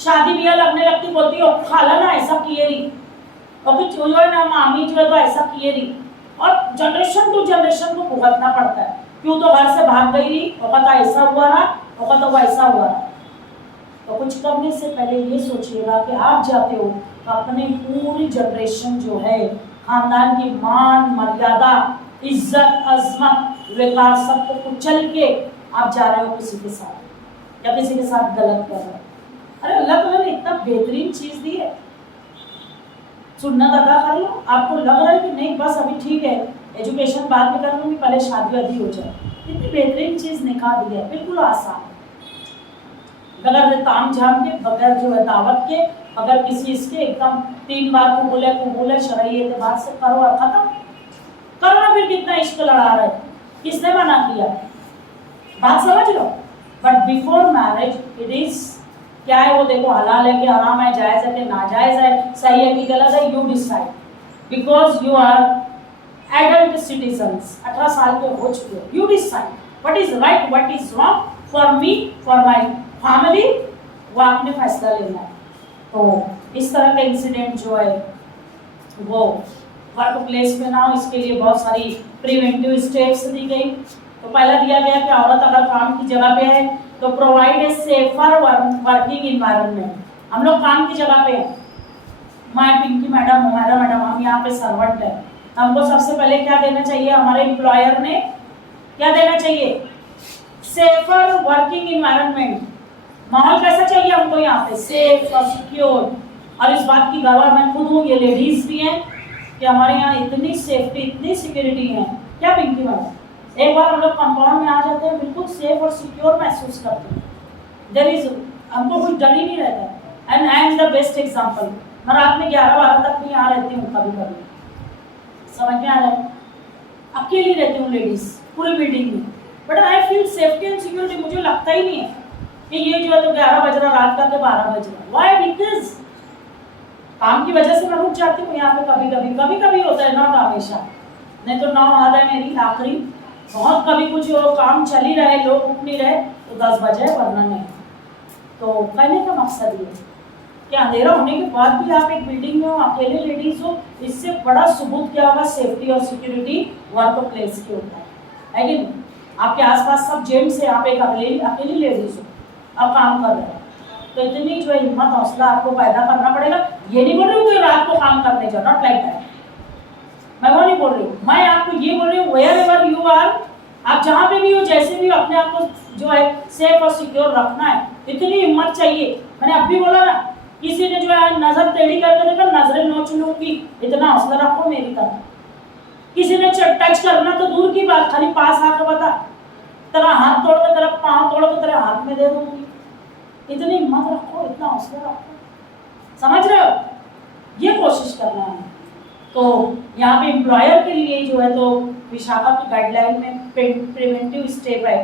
शादी ब्याह लगने लगती बोलती हो खाला ना ऐसा किए रही, और फिर जो है ना मामी जो है तो ऐसा किए रही, और जनरेशन टू जनरेशन को भुगतना पड़ता है। क्यों? तो घर से भाग गई रही, और पता ऐसा हुआ रहा, और पता वो ऐसा हुआ रहा। तो कुछ करने से पहले ये सोचिएगा कि आप जाते हो तो अपनी पूरी जनरेशन जो है, खानदान की मान मर्यादा, इज्जत, अजमत, विकास सबको कुचल के आप जा रहे हो किसी के साथ, या किसी के साथ गलत कर रहे हो। अरे अल्लाह ताला ने इतना बेहतरीन चीज दी है, सुन्नत अदा कर लो। आपको लग रहा है कि नहीं बस अभी ठीक है, एजुकेशन बाद में कर लूँगी, पहले शादी वादी हो जाए। इतनी बेहतरीन चीज़ निकाल दी है, बिल्कुल आसान, बगैर ताम झाम के, बगैर जो है दावत के, अगर किसी इसके एकदम 3 बार कबूल शरई एतबार से करो और खत्म। करना फिर कितना इश्क लड़ा रहे, किसने मना किया? बात समझ लो। But before marriage it is क्या है वो देखो, हलाल है कि हराम है, जायज़ है कि नाजायज़ है, सही है कि गलत है, you decide, because you are adult citizens, 18 साल के हो चुके हो। You decide what is right, what is wrong for me, for my family, वो आपने फैसला लेना है। तो इस तरह का इंसिडेंट जो है वो वर्क प्लेस में ना हो, इसके लिए बहुत सारी प्रिवेंटिव स्टेप्स दी गई। तो पहला दिया गया कि औरत अगर काम की जगह पे है तो provide a safer working environment. हम लोग काम की जगह पे हैं, मैं पिंकी मैडम, हुमैरा मैडम, हम यहाँ पे सर्वेंट है, हमको सबसे पहले क्या देना चाहिए? हमारे एम्प्लॉयर ने क्या देना चाहिए? Safer working environment. माहौल कैसा चाहिए हमको यहाँ पे? सेफ और सिक्योर। और इस बात की गवाह मैं खुद हूँ, ये लेडीज भी हैं कि हमारे यहाँ इतनी सेफ्टी, इतनी सिक्योरिटी है। क्या पिंकी मैडम? एक बार हम लोग कंपाउंड में आ जाते हैं, बिल्कुल सेफ और सिक्योर महसूस करते हैं। देयर इज, हमको कुछ डर ही नहीं रहता। And I am the best example. मैं रात में 11-12 तक भी यहाँ रहती हूँ कभी कभी, समझ में आ रहा है? अकेली रहती हूँ लेडीज पूरी बिल्डिंग में, but I feel safety and security. मुझे लगता ही नहीं है कि ये जो है तो 11 बज रहा रात का के 12 बज रहा। वाई? बिकॉज काम की वजह से मैं रुक जाती हूँ यहाँ पे। कभी कभी होता है, नॉट हमेशा, नहीं तो 9 आधा है मेरी आखिरी। बहुत कभी कुछ हो, काम चल ही रहे, लोग रुक नहीं रहे तो 10 बजे, वरना नहीं। तो कहने का मकसद ये कि अंधेरा होने के बाद भी आप एक बिल्डिंग में हो, अकेले लेडीज हो, इससे बड़ा सबूत क्या होगा? सेफ्टी और सिक्योरिटी वर्क प्लेस के होता है कि नहीं? आपके आसपास सब जेंट्स है, आप एक अकेली लेडीज हो अब काम कर रहे हो, तो इतनी जो है हिम्मत हौसला आपको पैदा करना पड़ेगा। ये नहीं बोल रही हूँ कि रात को काम करने जाओ, नॉट लाइक दैट, मैं वो नहीं बोल रही हूँ। मैं आपको ये बोल रही हूँ वेयर एवर यू आर, आप जहाँ पे भी हो, जैसे भी हो, अपने आप को जो है सेफ और सिक्योर रखना है। इतनी हिम्मत चाहिए। मैंने अब भी बोला ना, किसी ने जो है नजर टेढ़ी करके देखा, नजरें नोच लूंगी, इतना हौसला रखो मेरी तरह। किसी ने टच करना तो दूर की बात, खाली पास आकर बता, तेरा हाथ तोड़ के, तेरा पाँव तोड़ के तेरे हाथ में दे दूंगी। इतनी हिम्मत रखो, इतना हौसला रखो, समझ रहे हो? ये कोशिश करना है। तो यहाँ पे एम्प्लॉयर के लिए जो है तो विशाखा की गाइडलाइन में प्रिवेंटिव स्टेप है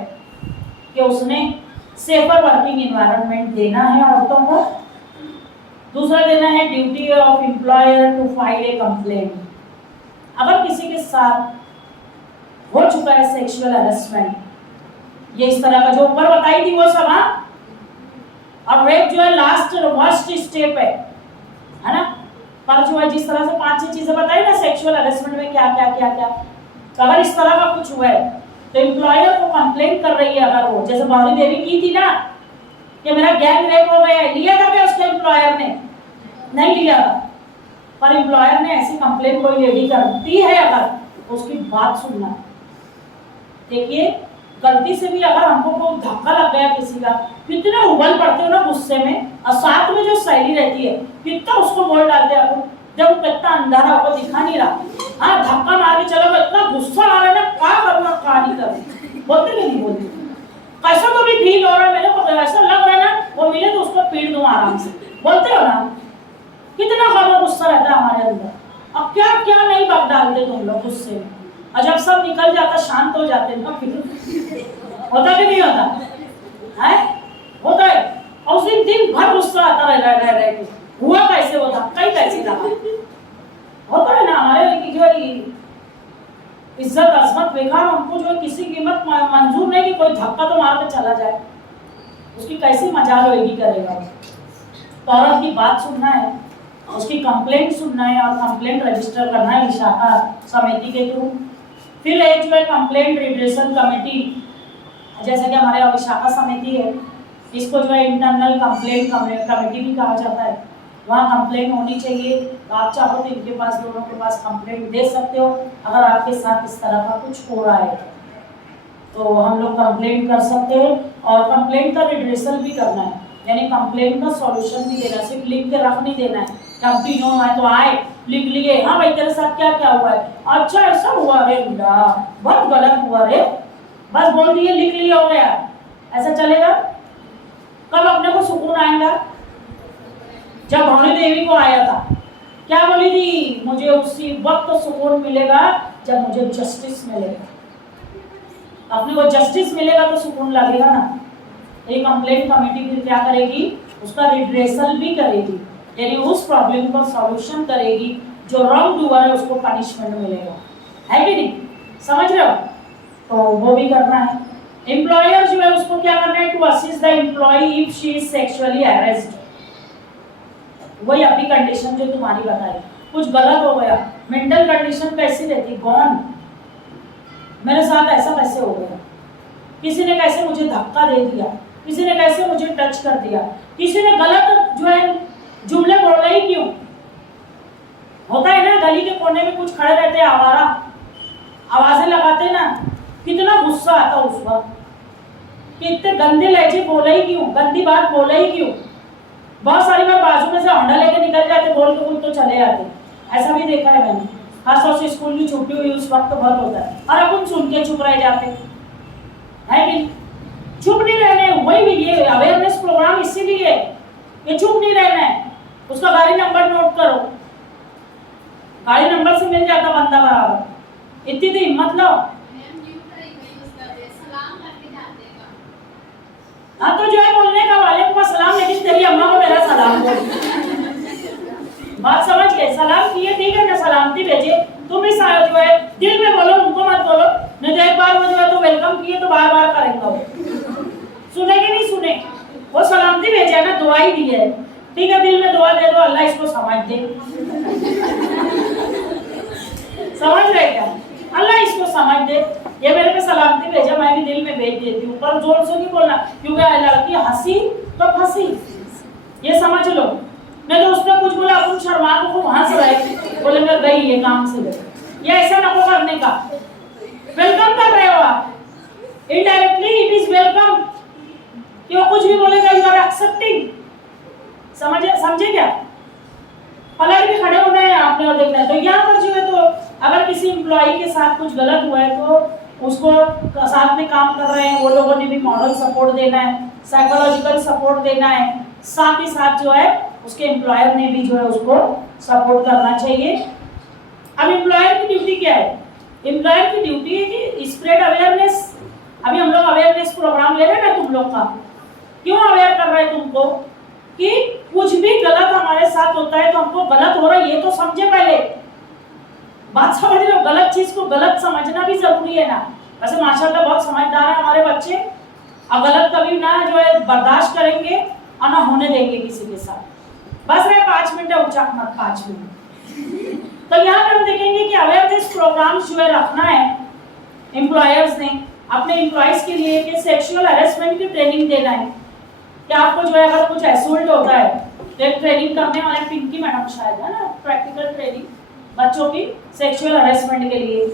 कि उसने सेफर वर्किंग इन्वायरमेंट देना है औरतों को। दूसरा देना है duty of employer to file a complaint. अगर किसी के साथ हो चुका है सेक्सुअल हैरेसमेंट, ये इस तरह का जो ऊपर बताई थी वो सब, हाँ, और रेप जो है लास्ट वर्स्ट स्टेप है ना? पर जो है जिस तरह से 5-6 चीजें बताई ना सेक्सुअल हैरेसमेंट में क्या क्या क्या क्या, तो अगर इस तरह का कुछ हुआ है तो एम्प्लॉयर को कंप्लेंट कर रही है। अगर वो जैसे गौरी देवी की थी ना कि मेरा गैंग रेप हो गया, लिया था क्या उसके एम्प्लॉयर ने? नहीं लिया था। पर एम्प्लॉयर ने ऐसी कंप्लेंट कोई लेडी करती है अगर, उसकी बात सुनना। देखिए गलती से भी अगर हमको कोई धक्का लग गया किसी का, कितने उबल पड़ते हो ना गुस्से में, और साथ में जो सहेली रहती है कितना उसको बोल डालते हैं अपन, जब कितना अंधारा आपको दिखा नहीं रहा, हाँ धक्का मार के चलो, इतना गुस्सा आ रहा है ना, क्या करूँ क्या नहीं करूँ, बोलते नहीं बोलते, कैसा तो भी फील हो रहा है मेरे को, ऐसा लग रहा है ना वो मिले तो उसको पीट दूँ आराम से, बोलते हो ना? कितना कम गुस्सा रहता है हमारे अंदर, अब क्या क्या नहीं बक डालते तुम लोग गुस्से में, और जब सब निकल जाता शांत हो जाते ना, फिर होता कि नहीं होता है? होता है। और उस दिन भर गुस्सा आता रह के हुआ कैसे, होता कई कैसे रहा होता है ना। हमारे की जो इज्जत अजमत बेकार, हमको जो है किसी कीमत मंजूर नहीं कि कोई धक्का तो मार के चला जाए। उसकी कैसी मजाल होगी करेगा। तो औरत की बात सुनना है, उसकी कंप्लेंट सुनना है और कंप्लेंट रजिस्टर करना है विशाखा समिति के थ्रू। फिर एक जो है कंप्लेंट रिड्रेसल कमेटी, जैसे कि हमारे यहाँ विशाखा समिति है, इसको जो है इंटरनल कंप्लेंट कमेटी भी कहा जाता है। वहाँ कंप्लेंट होनी चाहिए। आप चाहो तो इनके पास, दोनों के पास कंप्लेंट दे सकते हो अगर आपके साथ इस तरह का कुछ हो रहा है तो हम लोग कंप्लेंट कर सकते हैं। और कंप्लेंट का रिड्रेसल भी करना है, यानी कंप्लेंट का सॉल्यूशन भी देना है, सिर्फ लिख के रख नहीं देना है कि हम तीनों आए तो आए लिख लिए, हाँ भाई तेरे साथ क्या क्या हुआ है, अच्छा ऐसा हुआ रे बेटा, बहुत गलत हुआ रे, बस बोल दिए लिख लिया हो गया, ऐसा चलेगा? कब अपने को सुकून आएगा? जब भवानी देवी को आया था क्या बोली थी, मुझे उसी वक्त तो सुकून मिलेगा जब मुझे जस्टिस मिलेगा। अपने को जस्टिस मिलेगा तो सुकून लगेगा ना। एक कंप्लेंट कमेटी फिर क्या करेगी, उसका रिड्रेसल भी करेगी, यानी उस प्रॉब्लम का सॉल्यूशन करेगी, जो रॉन्ग डूअर है उसको पनिशमेंट मिलेगा, है कि नहीं? समझ रहे हो? तो वो भी करना है। एम्प्लॉयर जो है उसको क्या करना है, to assist the employ if she is sexually harassed. वही अपनी कंडीशन जो तुम्हारी बताई, कुछ गलत हो गया, मेंटल कंडीशन कैसी रहती, गॉन, मेरे साथ ऐसा कैसे हो गया, किसी ने कैसे मुझे धक्का दे दिया, किसी ने कैसे मुझे टच कर दिया, किसी ने गलत जो है जुमले बोले ही क्यों? होता है ना, गली के कोने में कुछ खड़े रहते आवारा, आवाजें लगाते ना, कितना गुस्सा आता उस वक्त कि इतने गंदे लहजे बोले ही क्यों, गंदी बात बोले ही क्यों। बहुत सारी बार बाजू में से हंडा लेके निकल जाते, बोल के कुछ तो चले जाते, ऐसा भी देखा है मैंने। खासतौर से स्कूल की छुट्टी हुई उस वक्त तो बहुत होता है, और अपन सुन के चुप रह जाते है कि चुप नहीं रहने। वही भी ये अवेयरनेस प्रोग्राम इसीलिए, ये चुप नहीं रहना है। उसका गाड़ी नंबर नोट करो, गाड़ी नंबर से मिल जाता बंदा बराबर, इतनी तो हिम्मत लो। हाँ तो जो है बोलने का वालेकुम अस्सलाम, लेकिन तेरी अम्मा को मेरा सलाम बोल। बात समझ गए? सलाम किए ठीक है ना, सलामती भेजे, तुम भी जो है दिल में बोलो, उनको मत बोलो, नहीं तो एक बार वो जो है तो वेलकम किए तो बार बार करेंगे वो। सुने कि नहीं सुने? वो सलामती भेजा है ना, दुआ ही दी है, ठीक है, दिल में दुआ दे दो, अल्लाह इसको समझ दे। समझ रहे क्या? अल्लाह इसको समझ दे, ये मेरे पे सलामती भेजा, मैं भी दिल में भेज देती हूँ, पर जोर से नहीं बोलना, क्योंकि लड़की हंसी तो फंसी, ये समझ लो। नहीं तो उसने कुछ बोला, अपन शर्मा को हंस रहे, बोलेंगे गई ये काम से गई, ये ऐसा नको करने का। वेलकम कर रहे हो आप, इनडायरेक्टली इट इज वेलकम, कि वो कुछ भी बोलेगा यू आर एक्सेप्टिंग। समझे क्या? पलट के खड़े होना है आपने और देखना है। तो यहाँ पर जो है तो अगर किसी एम्प्लॉई के साथ कुछ गलत हुआ है तो उसको साथ में काम कर रहे हैं वो लोगों ने भी मॉरल सपोर्ट देना है, साइकोलॉजिकल सपोर्ट देना है, साथ ही साथ जो है उसके एम्प्लॉयर ने भी जो है उसको सपोर्ट करना चाहिए। अब एम्प्लॉयर की ड्यूटी क्या है? एम्प्लॉयर की ड्यूटी है कि स्प्रेड अवेयरनेस। अभी हम लोग अवेयरनेस प्रोग्राम ले रहे हैं ना तुम लोग का, क्यों अवेयर कर रहे हैं तुमको कि कुछ भी गलत हमारे साथ होता है तो हमको गलत हो रहा है ये तो समझे पहले। बात समझ लो, गलत चीज को गलत समझना भी जरूरी है ना। वैसे माशाल्लाह बहुत समझदार है हमारे बच्चे, और गलत कभी ना जो है बर्दाश्त करेंगे और ना होने देंगे किसी के साथ। बस रहे 5 मिनट है, उचा मत 5 मिनट। तो यहाँ पर हम देखेंगे कि अवेयरनेस प्रोग्राम जो है रखना है एम्प्लॉयर्स ने अपने एम्प्लॉयज के लिए, कि सेक्सुअल हैरेसमेंट की ट्रेनिंग देना है कि आपको जो है अगर कुछ असॉल्ट होता है तो एक ट्रेनिंग करने वाले पिंकी मैडम शायद है ना, प्रैक्टिकल ट्रेनिंग बच्चों की सेक्सुअल हैरेसमेंट के लिए।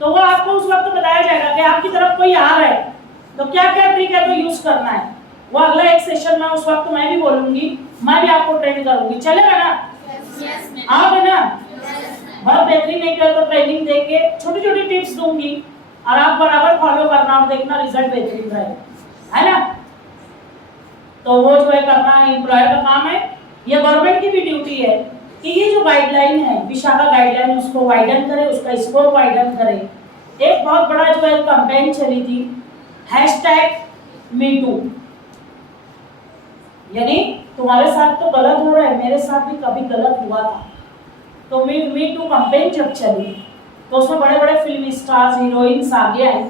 तो वो आपको उस वक्त बताया जाएगा कि आपकी तरफ कोई आ रहा है तो क्या क्या ट्रिक है तो यूज करना है। वो अगला एक सेशन में उस वक्त मैं भी बोलूंगी, मैं भी आपको ट्रेन करूंगी, चलेगा ना? आओगे ना? बहुत बेहतरीन एक तो ट्रेनिंग देके छोटी छोटी टिप्स दूंगी और आप बराबर फॉलो करना और देखना रिजल्ट बेहतरीन रहेगा, है ना? तो वो जो है करना एम्प्लॉयर का काम है। ये गवर्नमेंट की भी ड्यूटी है कि ये जो गाइडलाइन है विशाखा गाइडलाइन उसको वाइडन करे, उसका स्कोप वाइडन करे। एक बहुत बड़ा जो है कैंपेन चली थी #MeToo, यानी तुम्हारे साथ तो गलत हो रहा है, मेरे साथ भी कभी गलत हुआ था। तो MeToo कैंपेन जब चली तो उसमें बड़े बड़े फिल्म स्टार्स, हीरोइंस आगे आए,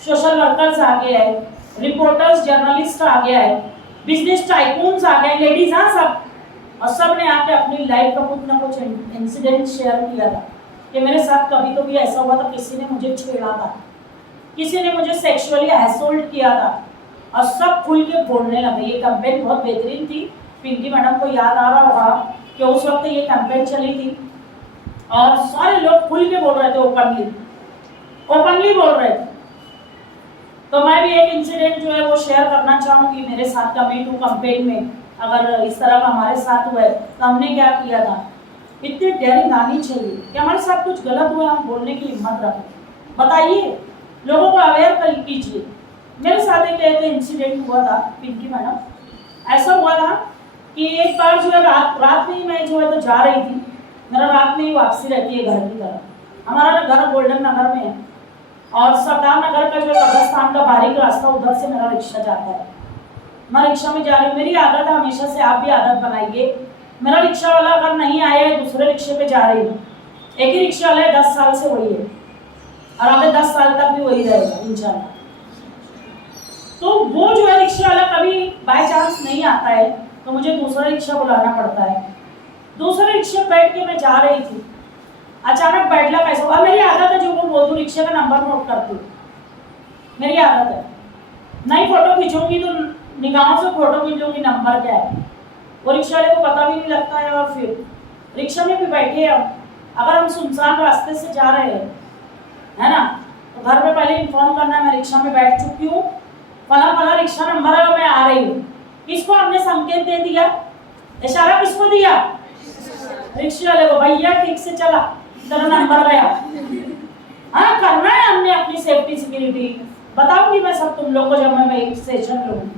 सोशल वर्कर्स आगे आए, रिपोर्टर्स, जर्नलिस्ट आगे आए बिजनेस टाइकून्स आ गए, लेडीज, हाँ सब, और सब ने आके अपनी लाइफ का कुछ ना कुछ इंसिडेंट शेयर किया था कि मेरे साथ कभी तो भी ऐसा हुआ था, किसी ने मुझे छेड़ा था, किसी ने मुझे सेक्सुअली असॉल्ट किया था, और सब खुल के बोलने लगे। ये कैंपेन बहुत बेहतरीन थी, पिंकी मैडम को याद आ रहा होगा कि उस वक्त ये कैंपेन चली थी और सारे लोग खुल के बोल रहे थे, ओपनली बोल रहे थे। तो मैं भी एक इंसिडेंट जो है वो शेयर करना चाहूँगी मेरे साथ का मी टू कैंपेन में। अगर इस तरह का हमारे साथ हुआ है तो हमने क्या किया था, इतनी डेयरिंग आनी चाहिए कि हमारे साथ कुछ गलत हुआ हम बोलने की हिम्मत रखें, बताइए, लोगों को अवेयर कर कीजिए। मेरे साथ एक इंसिडेंट हुआ था पिंकी मैडम, ऐसा हुआ था कि एक बार जो है रात में ही मैं जो है तो जा रही थी, मेरा रात में ही वापसी रहती है घर की तरफ। हमारा घर गोल्डन नगर में है और सरदार नगर का जो कब्रस्तान का बारीक रास्ता, उधर से मेरा रिक्शा जाता है। मैं रिक्शा में जा रही हूँ, मेरी आदत है हमेशा से, आप भी आदत बनाइए, मेरा रिक्शा वाला अगर नहीं आया है दूसरे रिक्शे पे जा रही हूँ, एक ही रिक्शा वाला है, 10 साल से वही है और आगे 10 साल तक भी वही रहेगा इंशाल्लाह। तो वो जो है रिक्शा वाला कभी बाय चांस नहीं आता है तो मुझे दूसरा रिक्शा बुलाना पड़ता है। दूसरे रिक्शे पे बैठ के मैं जा रही थी, अचानक बैठला कैसे हुआ, मेरी आदत है जो वो बोल दूँ, रिक्शे का नंबर नोट करती हूँ, मेरी आदत है, नहीं फोटो खींचूंगी तो निगाहों से फोटो खींचूंगी नंबर क्या है, वो रिक्शा वाले को पता भी नहीं लगता है। और फिर रिक्शा में भी बैठे हैं, अगर हम सुनसान रास्ते से जा रहे हैं है ना, तो घर में पहले इन्फॉर्म करना है मैं रिक्शा में बैठ चुकी हूँ, फला फला रिक्शा नंबर है, मैं आ रही हूँ। किसको हमने संकेत दे दिया, इशारा किसको दिया, रिक्शा वाले को, भैया ठीक से चला, तेरा नंबर गया। हाँ, करना है हमने अपनी सेफ्टी सिक्योरिटी, बताऊंगी मैं सब तुम लोग को जब मैं एक सेशन लूंगी।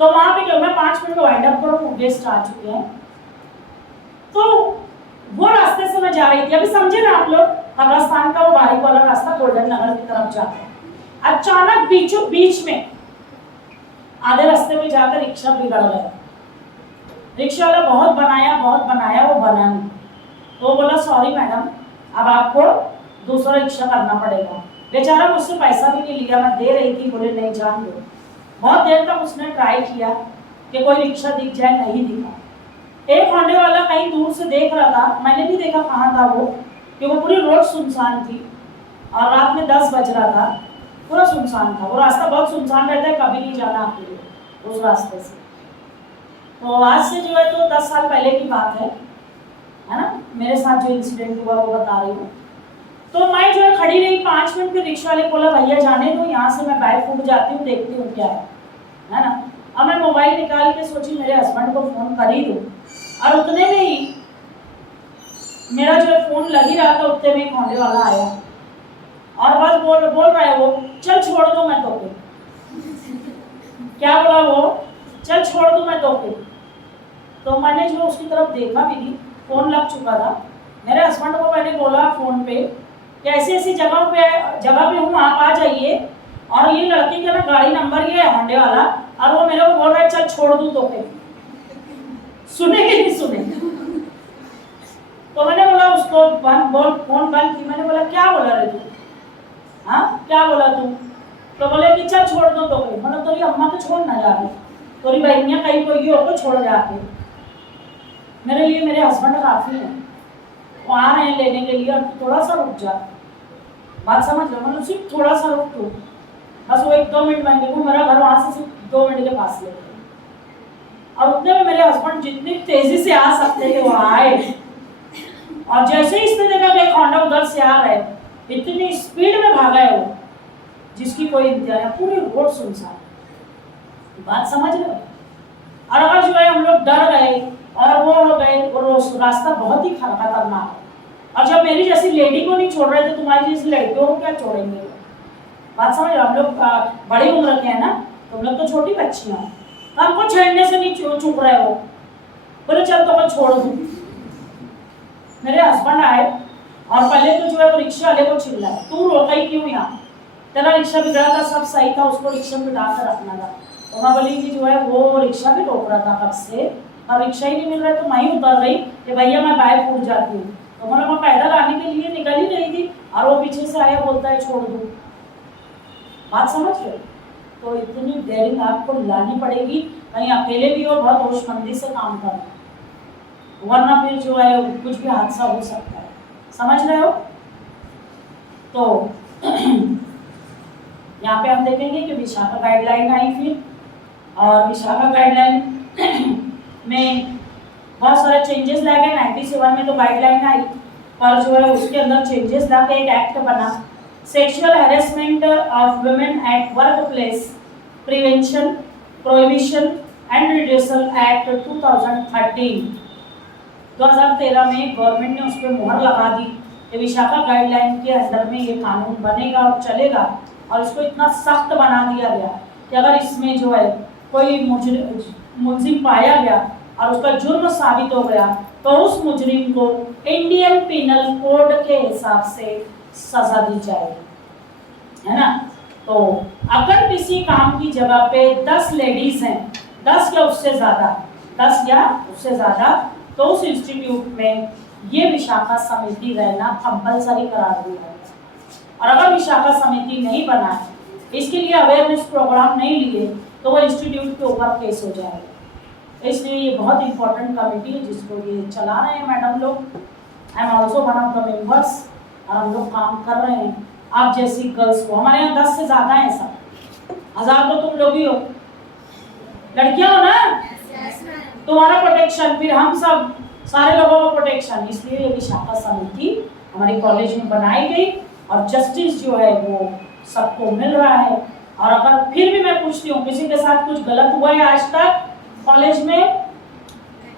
तो वहां पे क्या, मैं 5 मिनट में वाइंड अप करूँ, गेस्ट आ चुके हैं। तो वो रास्ते से मैं जा रही थी, अभी समझे ना आप लोग, कब्रस्तान का वो बारीक वाला रास्ता गोल्डन नगर की तरफ जाता है। अचानक बीचों बीच में आधे रास्ते में जाकर रिक्शा बिगड़ गया। रिक्शा वाला बहुत बनाया वो बना नहीं, तो बोला सॉरी मैडम, अब आपको दूसरा रिक्शा करना पड़ेगा। बेचारा मुझसे पैसा भी नहीं लिया, मैं दे रही थी, बोले नहीं जान दो। बहुत देर तक उसने ट्राई किया कि कोई रिक्शा दिख जाए, नहीं दिखा। एक होंडे वाला कहीं दूर से देख रहा था, मैंने भी देखा कहाँ था वो, कि वो पूरी रोड सुनसान थी और रात में 10 बज रहा था, पूरा सुनसान था। वो रास्ता बहुत सुनसान रहता है, कभी नहीं जाना आपके लिए उस रास्ते से। तो आज से जो है तो 10 साल पहले की बात है ना, मेरे साथ जो इंसिडेंट हुआ वो बता रही हूँ। तो मैं जो है खड़ी रही 5 मिनट, फिर रिक्शा वाले बोला भैया जाने दो, यहाँ से मैं बैग फूट जाती हूँ, देखती हूँ क्या है ना। अब मैं मोबाइल निकाल के सोची मेरे हस्बैंड को फोन कर ही दूँ, और उतने में ही मेरा जो फोन लग ही रहा था, उतने में होने वाला आया और बस बोल रहा है वो, चल छोड़ दो मैं तोके। क्या बोला वो, चल छोड़ दूं मैं तोके। तो मैंने जो उसकी तरफ देखा भी नहीं, फोन लग चुका था। मेरे हस्बैंड को मैंने बोला फोन पे कि ऐसी ऐसी जगह पे हूँ, आप आ जाइए, और ये लड़के का ना गाड़ी नंबर ये है होंडे वाला, और वो मेरे को बोल रहा है चल छोड़ दूं तोके। सुने कि नहीं सुने? तो मैंने बोला उसको फोन बंद की, मैंने बोला क्या बोला रे तू, हाँ क्या बोला तू? तो बोले कि चल छोड़ दो तोके। मतलब तेरी अम्मा को छोड़ ना जाके, तेरी बहनियाँ कहीं कोई हो छोड़ जाके। मेरे लिए मेरे हस्बैंड काफ़ी हैं, वो आ रहे हैं लेने के लिए, और थोड़ा सा रुक जा, बात समझ लो, मतलब सिर्फ थोड़ा सा रुक तू, बस वो 1-2 मिनट मैं देखूँ, मेरा घर वहाँ से सिर्फ 2 मिनट के फासले थे। और उतने में मेरे हस्बैंड जितनी तेजी से आ सकते थे वो आए, और जैसे ही इसने देखा कि होंडा उधर से आ रहे, इतनी स्पीड में भागा है वो, जिसकी कोई इंतजार है, पूरी रोड सुनसान। बात समझ रहे हो? और अगर जो है हम लोग डर गए और वो हो गए, वो रास्ता बहुत ही खतरनाक है, और जब मेरी जैसी लेडी को नहीं छोड़ रहे तो तुम्हारी जैसी लड़कियों को क्या छोड़ेंगे? बात समझ रहे हो? हम लोग बड़ी उम्र के हैं ना, तुम लोग तो छोटी बच्चियां हो, तो हमको छेड़ने से नहीं चुप रहे हो, बोले चल तो मैं छोड़ दूँ। मेरे हस्बैंड आए और पहले तो जो है वो रिक्शा वाले को चिल्लाए, तू रोका ही क्यों यहाँ, तेरा रिक्शा बिगड़ा था, सब सही था, उसको रिक्शा में बिठा कर रखना था। तो मैं बोली कि जो है वो रिक्शा भी रोक रहा था कब से, और रिक्शा ही नहीं मिल रहा है, तो मैं ही उतर गई कि भैया मैं बैग फूट जाती हूँ। तो मतलब मैं पैदल आने के लिए निकल ही रही थी, और वो पीछे से आया, बोलता है छोड़ दूँ। बात समझ रहे? तो इतनी डेयरिंग आपको लानी पड़ेगी, कहीं अकेले भी हो बहुत होशमंदी से काम करना, वरना फिर जो है कुछ भी हादसा हो सकता है, समझ रहे हो। तो यहाँ पे हम देखेंगे कि विशाखा गाइडलाइन आई फिर, और विशाखा गाइडलाइन में बहुत सारे चेंजेस लाए गए। 97 में तो गाइडलाइन आई, पर जो है उसके अंदर चेंजेस ला के एक एक्ट बना, sexual harassment of women at work place prevention prohibition and redressal act 2013 में गवर्नमेंट ने उस पर मुहर लगा दी कि विशाखा गाइडलाइन के अंदर में ये कानून बनेगा और चलेगा, और इसको इतना सख्त बना दिया गया कि अगर इसमें जो है कोई मुलजिम पाया गया और उसका जुर्म साबित हो गया तो उस मुजरिम को इंडियन पिनल कोड के हिसाब से सजा दी जाएगी, है ना। तो अगर किसी काम की जगह पे 10 लेडीज हैं, 10 या उससे ज़्यादा, तो उस इंस्टीट्यूट में ये विशाखा समिति रहना कंपलसरी करार दिया है। और अगर विशाखा समिति नहीं बना है, इसके लिए अवेयरनेस प्रोग्राम नहीं लिए, तो वो इंस्टीट्यूट के ऊपर केस हो जाएगा। इसलिए ये बहुत इंपॉर्टेंट कमेटी है जिसको ये चला रहे हैं मैडम लोग। I am also one of the members, और हम लोग काम कर रहे हैं। आप जैसी गर्ल्स को हमारे यहाँ 10 से ज़्यादा हैं, सब 1000 तो तुम लोग ही हो, लड़कियां हो ना, तुम्हारा प्रोटेक्शन, फिर हम सब सारे लोगों का प्रोटेक्शन। इसलिए ये विशाखा समिति हमारे कॉलेज में बनाई गई, और जस्टिस जो है वो सबको मिल रहा है। और अगर फिर भी मैं पूछती हूँ किसी के साथ कुछ गलत हुआ है आज तक कॉलेज में,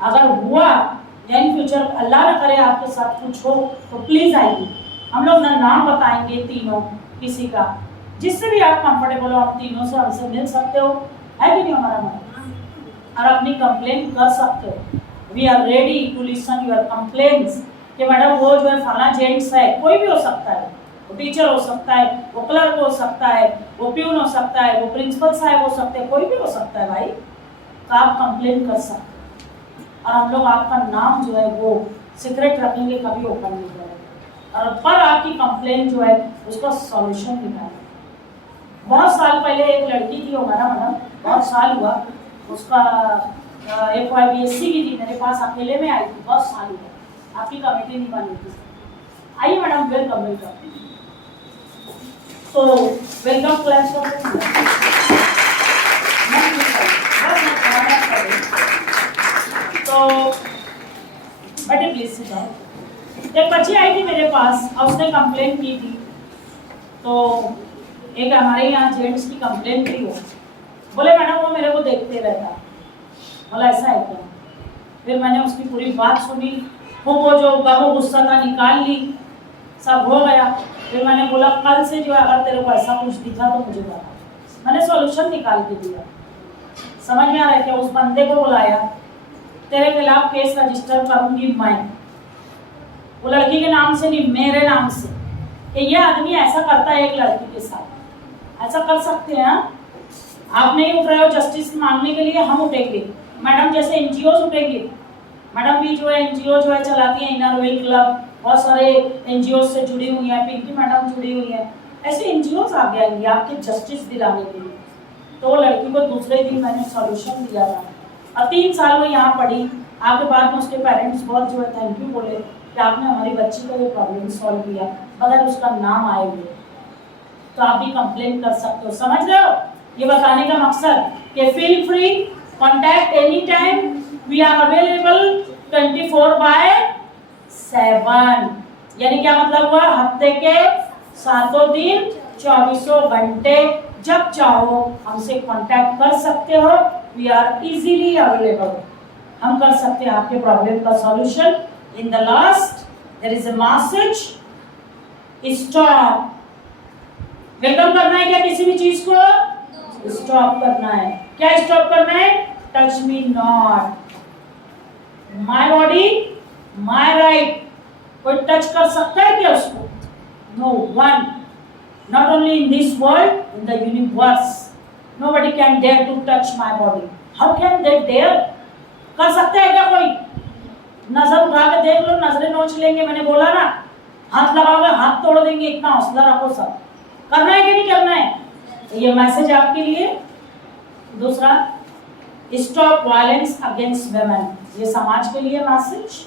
अगर हुआ या इन फ्यूचर अल्लाह न करे आपके साथ कुछ हो, तो प्लीज़ आइए। हम लोग ना नाम बताएंगे तीनों किसी का, जिससे भी आप कंफर्टेबल हो, आप तीनों से हमसे मिल सकते हो, है कि नहीं हमारा मन, और अपनी कंप्लेंट कर सकते हो। We are ready to listen your complaints कि मैडम वो जो है फला जेंट्स है, कोई भी हो सकता है, वो टीचर हो सकता है, वो क्लर्क हो सकता है, वो प्यून हो सकता है, वो प्रिंसिपल साहब हो सकते हैं, कोई भी हो सकता है भाई, तो आप कंप्लेन कर सकते हैं। और हम लोग आपका नाम जो है वो सीक्रेट रखेंगे, कभी ओपन नहीं करेंगे, और पर आपकी कंप्लेन जो है उसका सॉल्यूशन निकालेंगे। बहुत साल पहले एक लड़की थी हमारा मैडम, बहुत साल हुआ, उसका FYBSC की थी, मेरे पास अकेले में आई थी, बहुत साल हुआ, आपकी कमेटी नहीं बनी थी। आइए मैडम, वेलकम। तो वेलकम क्लास तो बेटे प्लीज से जाओ। एक बच्ची आई थी मेरे पास और उसने कंप्लेन की थी, तो एक हमारे यहाँ जेंट्स की कंप्लेन थी, वो बोले मैडम वो मेरे को देखते रहता। बोला ऐसा है क्या? फिर मैंने उसकी पूरी बात सुनी, वो जो गम गुस्सा था निकाल ली, सब हो गया। फिर मैंने बोला कल से जो है अगर तेरे को ऐसा कुछ दिखा तो मुझे बता। मैंने सॉल्यूशन निकाल के दिया, समझ में आ रहा है क्या? उस बंदे को बुलाया, तेरे खिलाफ केस रजिस्टर करूंगी मैं, वो लड़की के नाम से नहीं, मेरे नाम से, कि ये आदमी ऐसा करता है एक लड़की के साथ। ऐसा कर सकते हैं? आप नहीं उठ रहे हो जस्टिस मांगने के लिए, हम उठेंगे। मैडम जैसे NGOs उठेंगे, मैडम भी जो है NGO जो है चलाती है, इनर व्हील क्लब, बहुत सारे NGOs से जुड़ी हुई हैं, पिंकी मैडम जुड़ी हुई हैं, ऐसे NGOs आगे आएंगे आपके जस्टिस दिलाने के लिए। तो वो लड़की को दूसरे दिन मैंने सॉल्यूशन दिया था, और 3 साल वो यहाँ पढ़ी। आपके बाद में उसके पेरेंट्स बहुत जो है थैंक यू बोले कि आपने हमारी बच्ची का ये प्रॉब्लम सॉल्व किया, बगैर उसका नाम आए हुए। तो आप भी कंप्लेन कर सकते हो, समझ रहे हो? ये बताने का मकसद कि feel free, contact any time, we are available 24/7। यानी क्या मतलब हुआ? हफ्ते के 7 दिन 24 घंटे जब चाहो हमसे कांटेक्ट कर सकते हो। वी आर इजीली अवेलेबल, हम कर सकते हैं आपके प्रॉब्लम का solution. In the last there is a message, stop. Welcome करना है क्या किसी भी चीज को? स्टॉप करना है। क्या स्टॉप करना है? Touch me not, my body my right. कोई टच कर सकता है क्या उसको? No one, not only in this world, in the universe, nobody can dare to touch my body. How can they dare? कर सकते हैं क्या कोई? नजर उठा के देख लो, नजरें नोच लेंगे, मैंने बोला ना, हाथ लगाओगे हाथ तोड़ देंगे, इतना हौसला रखो। सब करना है कि नहीं करना है? ये मैसेज आपके लिए। दूसरा, स्टॉप वायलेंस अगेंस्ट वेमेन, ये समाज के लिए मैसेज।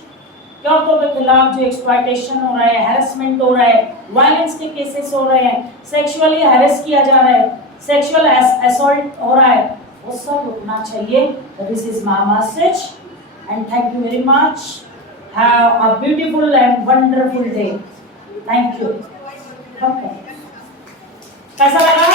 औरतों के खिलाफ जो एक्सप्लॉयटेशन हो रहा है, हैरेसमेंट हो रहा है, वायलेंस के केसेस हो रहे हैं, सेक्सुअली हैरेस किया जा रहा है, सेक्सुअल असॉल्ट हो रहा है, वो सब रुकना चाहिए। This is my message and thank you very much. Have a beautiful and wonderful day. Thank you. कैसा लगा?